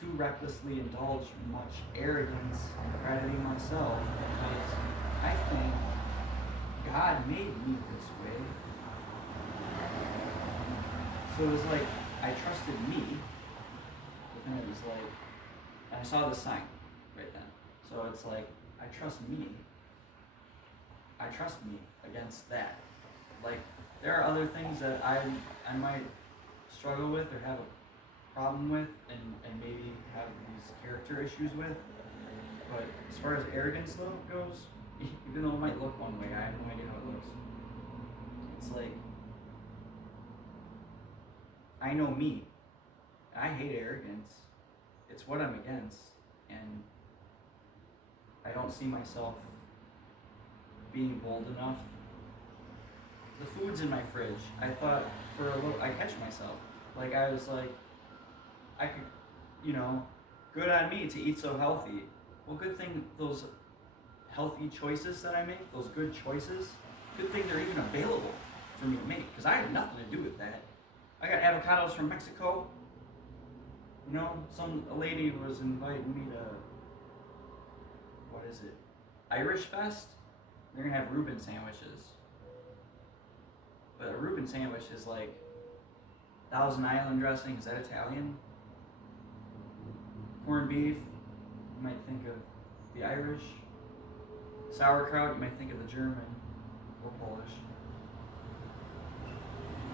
too recklessly indulge much arrogance in crediting myself because I think God made me this way. So it was like I trusted me, but then it was like, and I saw the sign right then. So it's like I trust me. I trust me against that. Like there are other things that I might struggle with or have a problem with and maybe have these character issues with. But as far as arrogance though goes, even though it might look one way, I have no idea how it looks. It's like I know me. I hate arrogance. It's what I'm against. And I don't see myself being bold enough. The food's in my fridge. I thought for a little, I catch myself. Like I was like, I could, good on me to eat so healthy. Well, good thing those healthy choices that I make, those good choices, good thing they're even available for me to make because I had nothing to do with that. I got avocados from Mexico. A lady was inviting me to, what is it? Irish Fest? They're gonna have Reuben sandwiches. But a Reuben sandwich is like Thousand Island dressing. Is that Italian? Corned beef, you might think of the Irish. Sauerkraut, you might think of the German or Polish.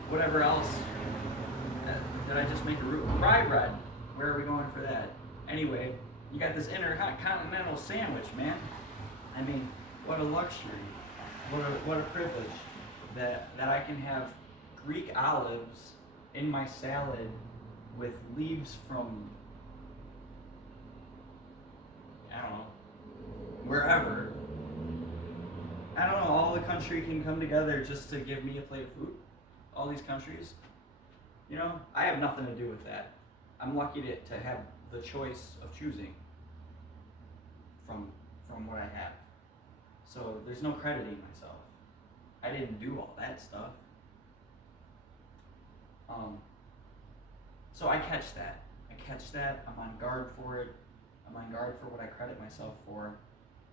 Whatever else. Did I just make a Reuben? Rye bread. Where are we going for that? Anyway, you got this intercontinental sandwich, man. I mean, what a luxury. What a privilege that I can have Greek olives in my salad with leaves from, I don't know, wherever. I don't know, all the country can come together just to give me a plate of food. All these countries. I have nothing to do with that. I'm lucky to have the choice of choosing from what I have. So there's no crediting myself. I didn't do all that stuff. So I catch that. I'm on guard for it. I'm on guard for what I credit myself for.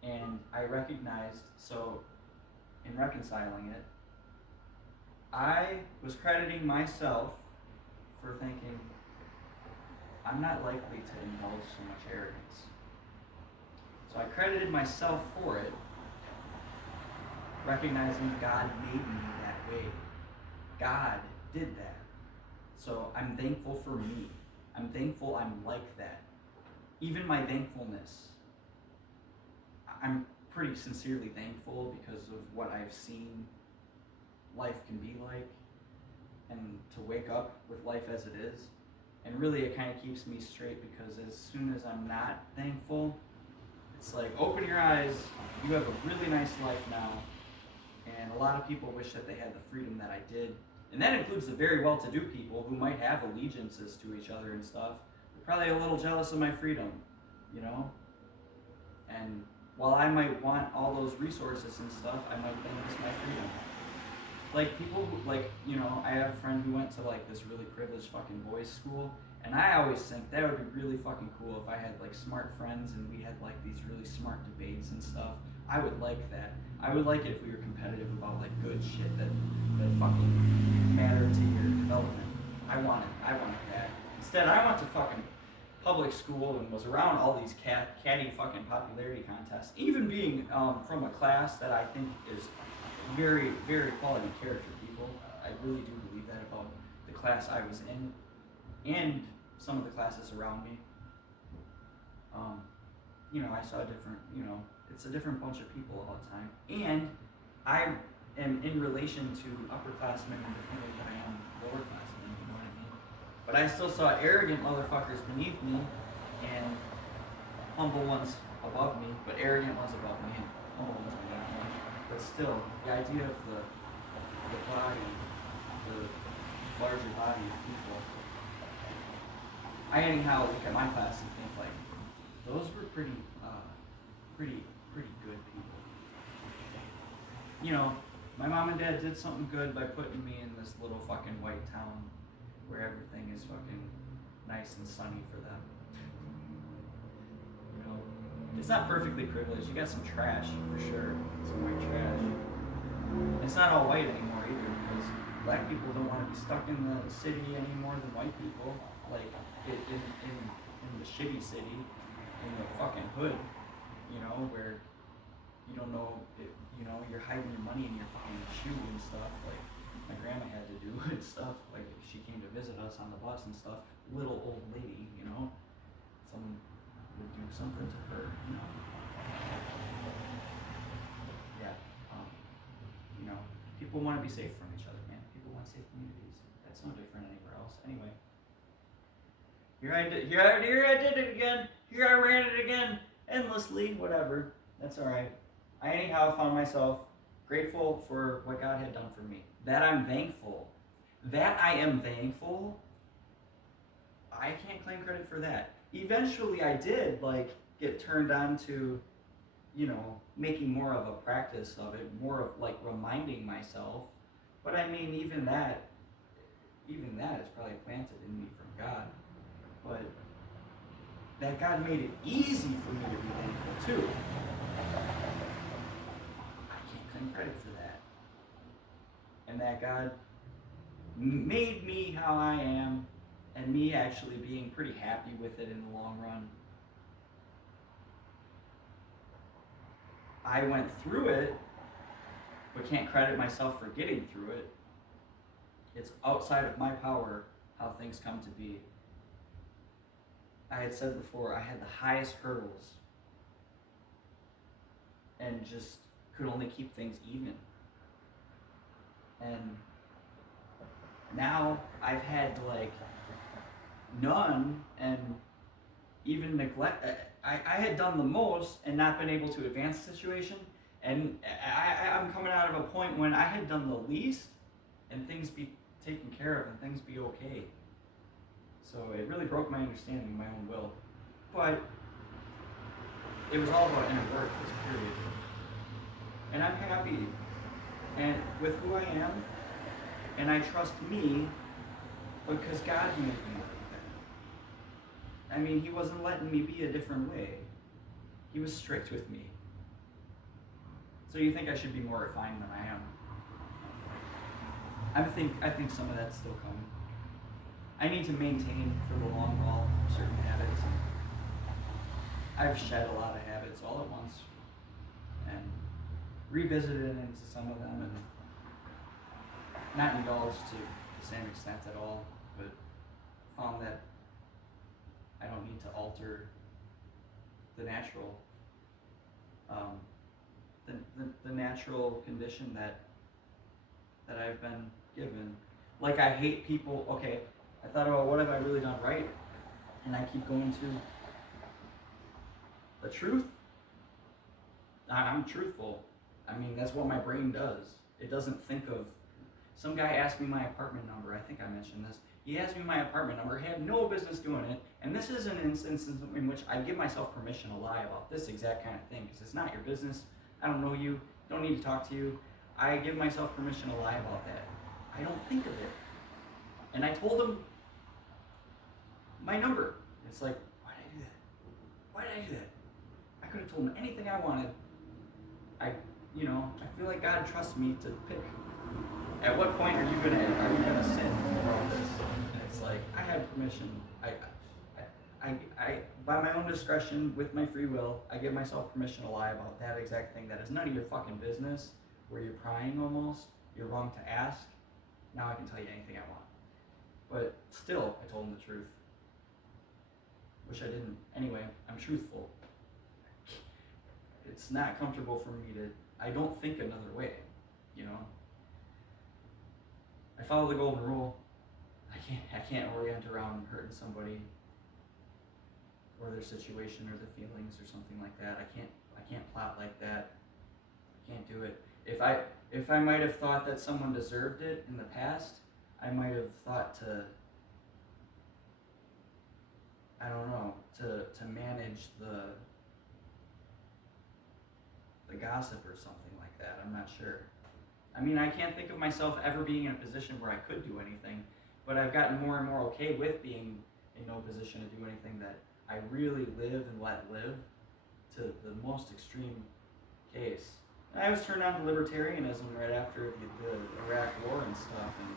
And I recognized, so in reconciling it, I was crediting myself for thinking, I'm not likely to indulge so much arrogance. So I credited myself for it, recognizing God made me that way. God did that. So I'm thankful for me. I'm thankful I'm like that. Even my thankfulness, I'm pretty sincerely thankful because of what I've seen life can be like, and to wake up with life as it is. And really it kind of keeps me straight because as soon as I'm not thankful, it's like, open your eyes, you have a really nice life now. And a lot of people wish that they had the freedom that I did. And that includes the very well-to-do people who might have allegiances to each other and stuff. They're probably a little jealous of my freedom, And while I might want all those resources and stuff, I might think it's my freedom. Like people who, I have a friend who went to this really privileged fucking boys' school, and I always think that would be really fucking cool if I had smart friends and we had these really smart debates and stuff. I would like that. I would like it if we were competitive about good shit that fucking mattered to your development. I wanted that. Instead, I went to fucking public school and was around all these catty fucking popularity contests. Even being from a class that I think is very, very quality character people. I really do believe that about the class I was in and some of the classes around me. I saw different, it's a different bunch of people all the time. And I am in relation to upperclassmen in different ways than I am lowerclassmen, you know what I mean? But I still saw arrogant motherfuckers beneath me and humble ones above me, but arrogant ones above me and humble ones beneath me. But still, the idea of the body, the larger body of people, I anyhow look at my class and think like, those were pretty good people. You know, my mom and dad did something good by putting me in this little fucking white town where everything is fucking nice and sunny for them. You know, it's not perfectly privileged. You got some trash for sure, some white trash. It's not all white anymore either, because black people don't want to be stuck in the city any more than white people. Like in the shitty city, in the fucking hood, you know, where you don't know, you know, you're hiding your money in your fucking shoe and stuff, like my grandma had to do and stuff, like if she came to visit us on the bus and stuff, little old lady, you know, someone would do something to her, you know. Yeah, you know, people want to be safe from each other, man. People want safe communities. That's no different anywhere else. Anyway. Here I did it again. Here I ran it again. Endlessly, whatever. That's alright. I anyhow found myself grateful for what God had done for me. That I'm thankful. That I am thankful. I can't claim credit for that. Eventually I did get turned on to, you know, making more of a practice of it, more of like reminding myself. But I mean, even that is probably planted in me from God. But that God made it easy for me to be thankful too. I can't claim credit for that. And that God made me how I am, and me actually being pretty happy with it in the long run. I went through it, but can't credit myself for getting through it. It's outside of my power how things come to be. I had said before, I had the highest hurdles and just could only keep things even. And now I've had none and even neglect. I had done the most and not been able to advance the situation. And I'm coming out of a point when I had done the least and things be taken care of and things be okay. So it really broke my understanding of my own will. But it was all about inner work, this period. And I'm happy and with who I am, and I trust me because God made me like that. I mean, He wasn't letting me be a different way. He was strict with me. So you think I should be more refined than I am? I think some of that's still coming. I need to maintain for the long haul certain habits. I've shed a lot of habits all at once and revisited into some of them and not indulged to the same extent at all, but found that I don't need to alter the natural the natural condition that I've been given. Like, I hate people. Okay, I thought about what have I really done right, and I keep going to the truth. I'm truthful. I mean, that's what my brain does. It doesn't think of. Some guy asked me my apartment number. I think I mentioned this. He asked me my apartment number. He had no business doing it. And this is an instance in which I give myself permission to lie about this exact kind of thing, because it's not your business. I don't know you. Don't need to talk to you. I give myself permission to lie about that. I don't think of it. And I told him my number. It's like, why did I do that? Why did I do that? I could have told him anything I wanted. I feel like God trusts me to pick. At what point are you gonna sin for all this? And it's like, I had permission. I by my own discretion, with my free will, I give myself permission to lie about that exact thing that is none of your fucking business, where you're prying almost. You're wrong to ask. Now I can tell you anything I want. But still, I told him the truth. Wish I didn't. Anyway, I'm truthful. It's not comfortable for me to, I don't think another way. you know. I follow the golden rule. I can't orient around hurting somebody or their situation or the feelings or something like that. I can't plot like that. I can't do it. If I might have thought that someone deserved it in the past, I might have thought to, I don't know, to manage the gossip or something like that. I'm not sure. I mean, I can't think of myself ever being in a position where I could do anything, but I've gotten more and more okay with being in no position to do anything that I really live and let live to the most extreme case. And I was turned on to libertarianism right after the Iraq War and stuff, and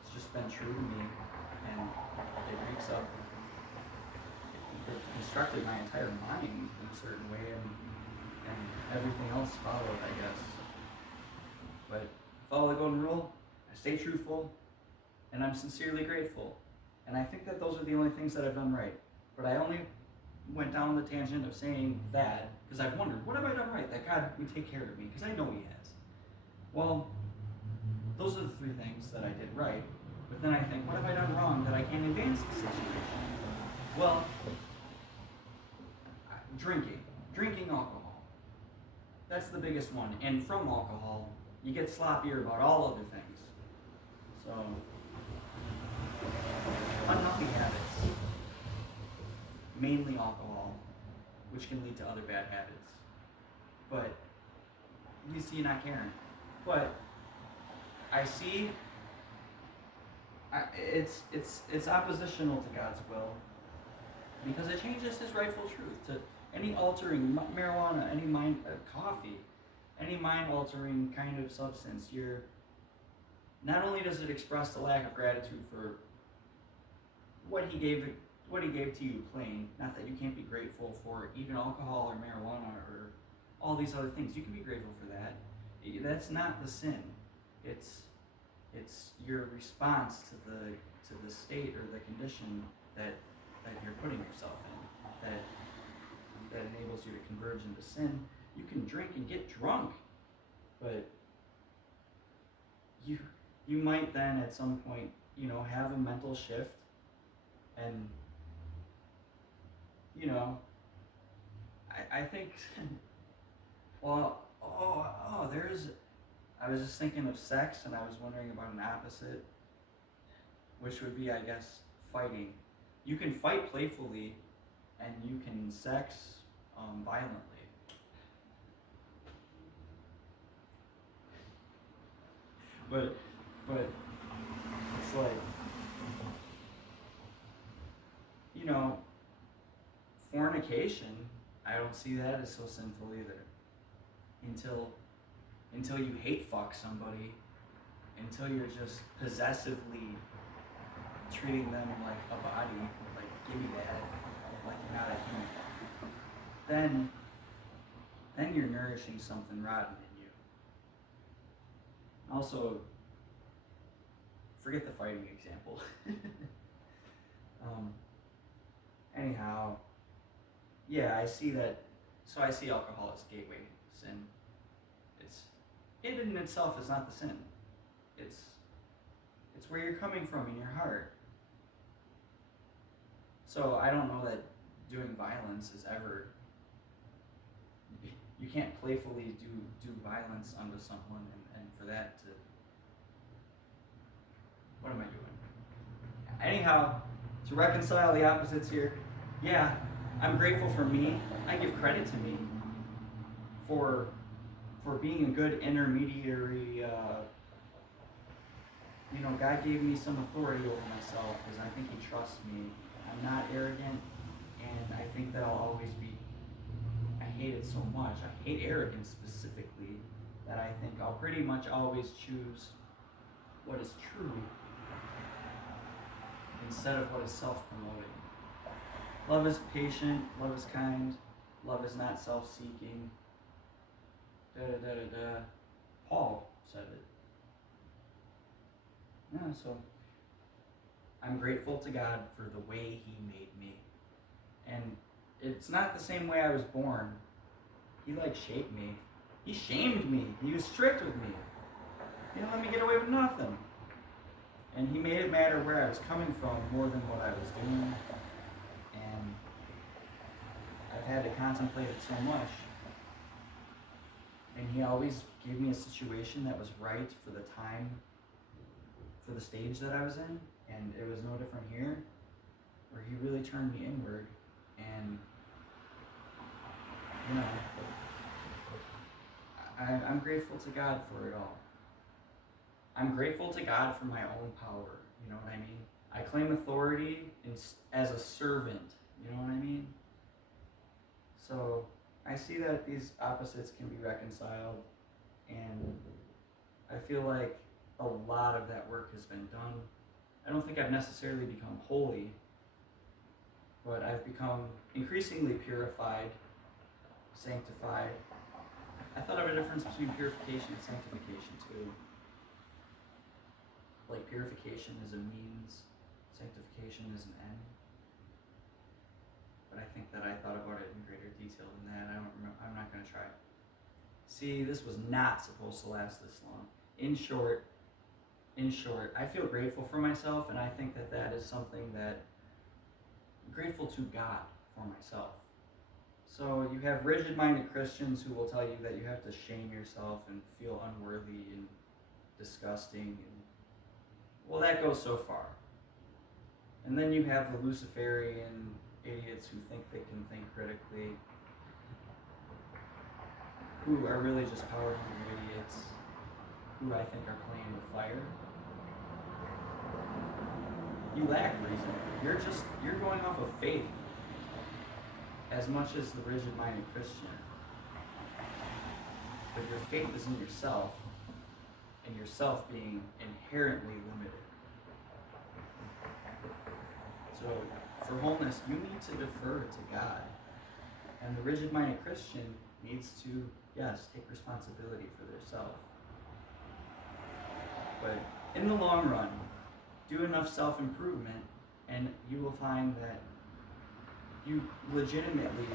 it's just been true to me, and it reeks up. It constructed my entire mind in a certain way, and everything else followed, I guess. But follow the golden rule, I stay truthful, and I'm sincerely grateful. And I think that those are the only things that I've done right. But I only went down the tangent of saying that because I've wondered, what have I done right that God would take care of me? Because I know He has. Well, those are the three things that I did right. But then I think, what have I done wrong that I can't advance the situation? Well, drinking alcohol. That's the biggest one. And from alcohol, you get sloppier about all other things. So, unhealthy habits, mainly alcohol, which can lead to other bad habits. But you see, not caring. But I see, it's oppositional to God's will because it changes His rightful truth to any altering marijuana, any coffee, any mind-altering kind of substance. Not only does it express the lack of gratitude for what He gave to you plain, not that you can't be grateful for even alcohol or marijuana or all these other things. You can be grateful for that. That's not the sin. It's your response to the state or the condition that you're putting yourself in that enables you to converge into sin. You can drink and get drunk, but you might then at some point, have a mental shift and, I think, well, I was just thinking of sex and I was wondering about an opposite, which would be, I guess, fighting. You can fight playfully and you can sex violently. But it's like, fornication, I don't see that as so sinful either. Until you hate fuck somebody, until you're just possessively treating them like a body, like give me that, like you're not a human. Then you're nourishing something rotten in you. Also, forget the fighting example. Anyhow, yeah, I see that. So I see alcohol as gateway sin. It in itself is not the sin. It's where you're coming from in your heart. So I don't know that doing violence is ever. You can't playfully do violence unto someone and for that to. What am I doing? Anyhow, to reconcile the opposites here, yeah, I'm grateful for me. I give credit to me for being a good intermediary. God gave me some authority over myself because I think He trusts me. I'm not arrogant, and I think that I'll always be. I hate it so much. I hate arrogance specifically that I think I'll pretty much always choose what is true instead of what is self-promoting. Love is patient, love is kind, love is not self-seeking. Paul said it. Yeah, so I'm grateful to God for the way He made me. And it's not the same way I was born. He shaped me. He shamed me. He was strict with me. He didn't let me get away with nothing. And he made it matter where I was coming from more than what I was doing. And I've had to contemplate it so much. And he always gave me a situation that was right for the time, for the stage that I was in. And it was no different here, where he really turned me inward. And, you know, I'm grateful to God for it all. I'm grateful to God for my own power, you know what I mean? I claim authority as a servant, you know what I mean? So I see that these opposites can be reconciled, and I feel like a lot of that work has been done. I don't think I've necessarily become holy, but I've become increasingly purified, sanctified. I thought of a difference between purification and sanctification too. Like purification is a means, sanctification is an end. But I think that I thought about it in greater detail than that. I don't remember. I'm not going to try it. See, this was not supposed to last this long. In short, I feel grateful for myself, and I think that that is something that I'm grateful to God for myself. So you have rigid-minded Christians who will tell you that you have to shame yourself and feel unworthy and disgusting. And, well, that goes so far. And then you have the Luciferian idiots who think they can think critically, who are really just power-hungry idiots, who I think are playing with fire. You lack reason. You're going off of faith as much as the rigid-minded Christian. But your faith is in yourself, and yourself being inherently limited. So for wholeness, you need to defer to God. And the rigid-minded Christian needs to, yes, take responsibility for their self. But in the long run, do enough self-improvement, and you will find that you legitimately,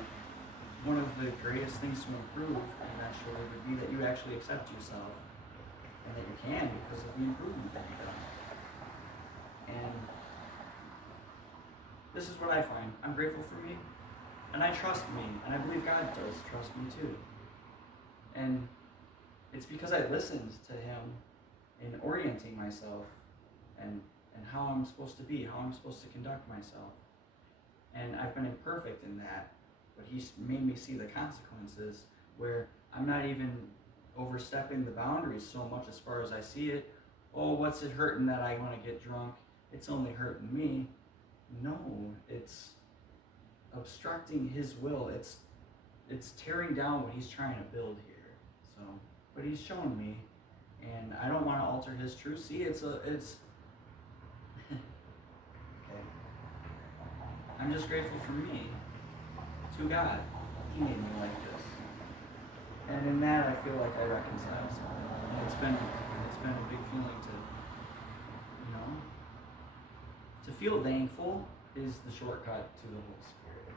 one of the greatest things to improve eventually would be that you actually accept yourself, and that you can because of the improvement that you've done. And this is what I find. I'm grateful for me, and I trust me, and I believe God does trust me too. And it's because I listened to him in orienting myself and how I'm supposed to be, how I'm supposed to conduct myself. And I've been imperfect in that, but he's made me see the consequences where I'm not even overstepping the boundaries so much as far as I see it. Oh, what's it hurting that I want to get drunk? It's only hurting me. No, it's obstructing his will. It's tearing down what he's trying to build here. So, but he's shown me, and I don't want to alter his truth. See, it's okay. I'm just grateful for me, to God. He made me like this. And in that, I feel like I reconcile something. And it's been a big feeling to, you know, to feel thankful is the shortcut to the Holy Spirit.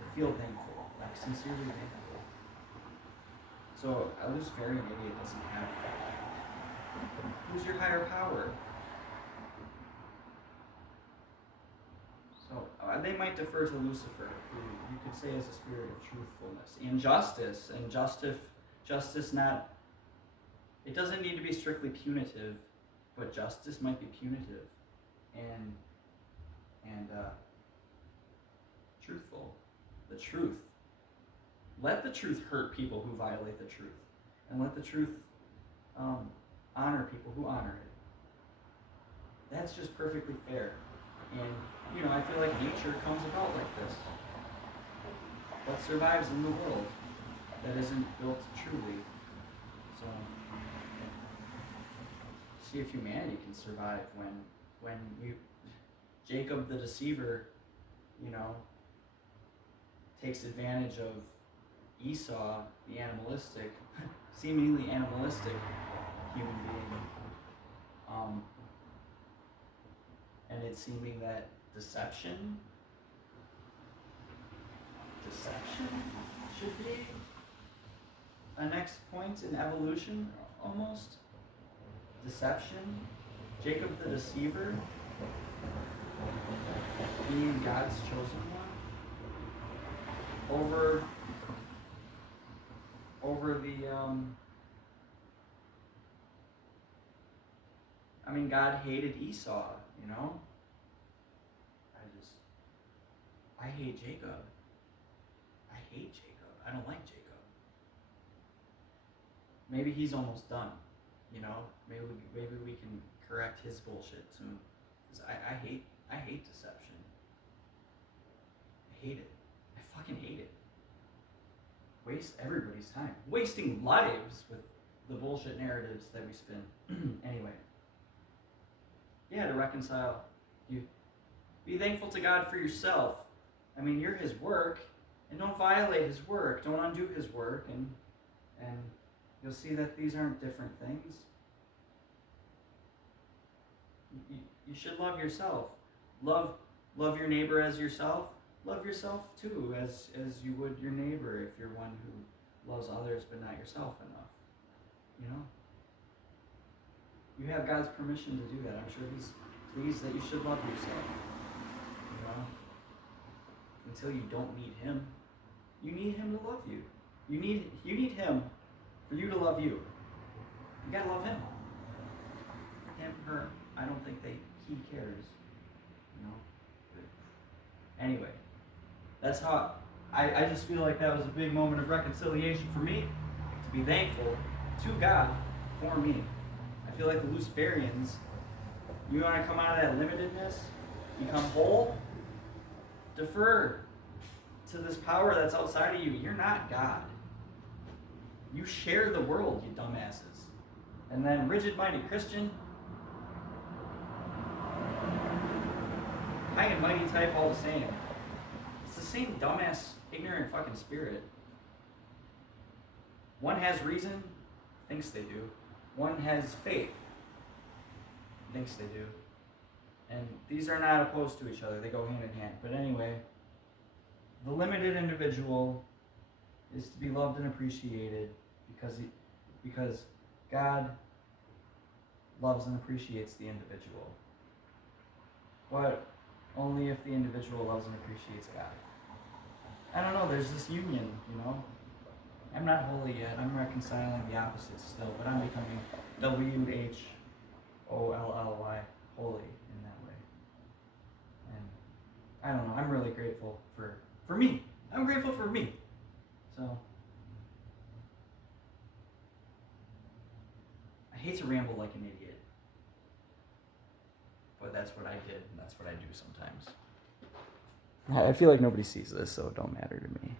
To feel thankful, like sincerely thankful. So a Luciferian idiot doesn't have that. Who's your higher power? So they might defer to Lucifer, who you could say is a spirit of truthfulness and justice. And justice not, it doesn't need to be strictly punitive, but justice might be punitive and truthful. The truth. Let the truth hurt people who violate the truth, and let the truth honor people who honor it. That's just perfectly fair. And, you know, I feel like nature comes about like this. What survives in the world that isn't built truly. So, see if humanity can survive when Jacob the deceiver, you know, takes advantage of Esau, the animalistic, seemingly animalistic human being. And it's seeming that deception should be a next point in evolution, almost. deception, Jacob the deceiver, being God's chosen one, over the God hated Esau, you know? I hate Jacob. I hate Jacob. I don't like Jacob. Maybe he's almost done, you know? Maybe we can correct his bullshit soon. 'Cause I hate deception. I hate it. I fucking hate it. Waste everybody's time. Wasting lives with the bullshit narratives that we spin. Anyway. Yeah, to reconcile. You be thankful to God for yourself. I mean, you're his work, and don't violate his work. Don't undo his work, and you'll see that these aren't different things. You should love yourself. Love your neighbor as yourself. Love yourself too, as you would your neighbor if you're one who loves others but not yourself enough. You know? You have God's permission to do that. I'm sure he's pleased that you should love yourself. You know? Until you don't need him. You need him to love you. You need him for you to love you. You gotta love him. Him, her. I don't think he cares. You know? But anyway. That's how I just feel like that was a big moment of reconciliation for me. To be thankful to God for me. I feel like the Luciferians, you want to come out of that limitedness, become whole, defer to this power that's outside of you. You're not God. You share the world, you dumbasses. And then rigid-minded Christian, high and mighty type, all the same. It's the same dumbass, ignorant fucking spirit. One has reason, thinks they do. One has faith, thinks they do. And these are not opposed to each other. They go hand in hand. But anyway, the limited individual is to be loved and appreciated because God loves and appreciates the individual. But only if the individual loves and appreciates God. I don't know, there's this union, you know? I'm not holy yet. I'm reconciling the opposites still, but I'm becoming WHOLLY, holy in that way. And I don't know, I'm really grateful for me. I'm grateful for me. So, I hate to ramble like an idiot, but that's what I did, and that's what I do sometimes. I feel like nobody sees this, so it don't matter to me.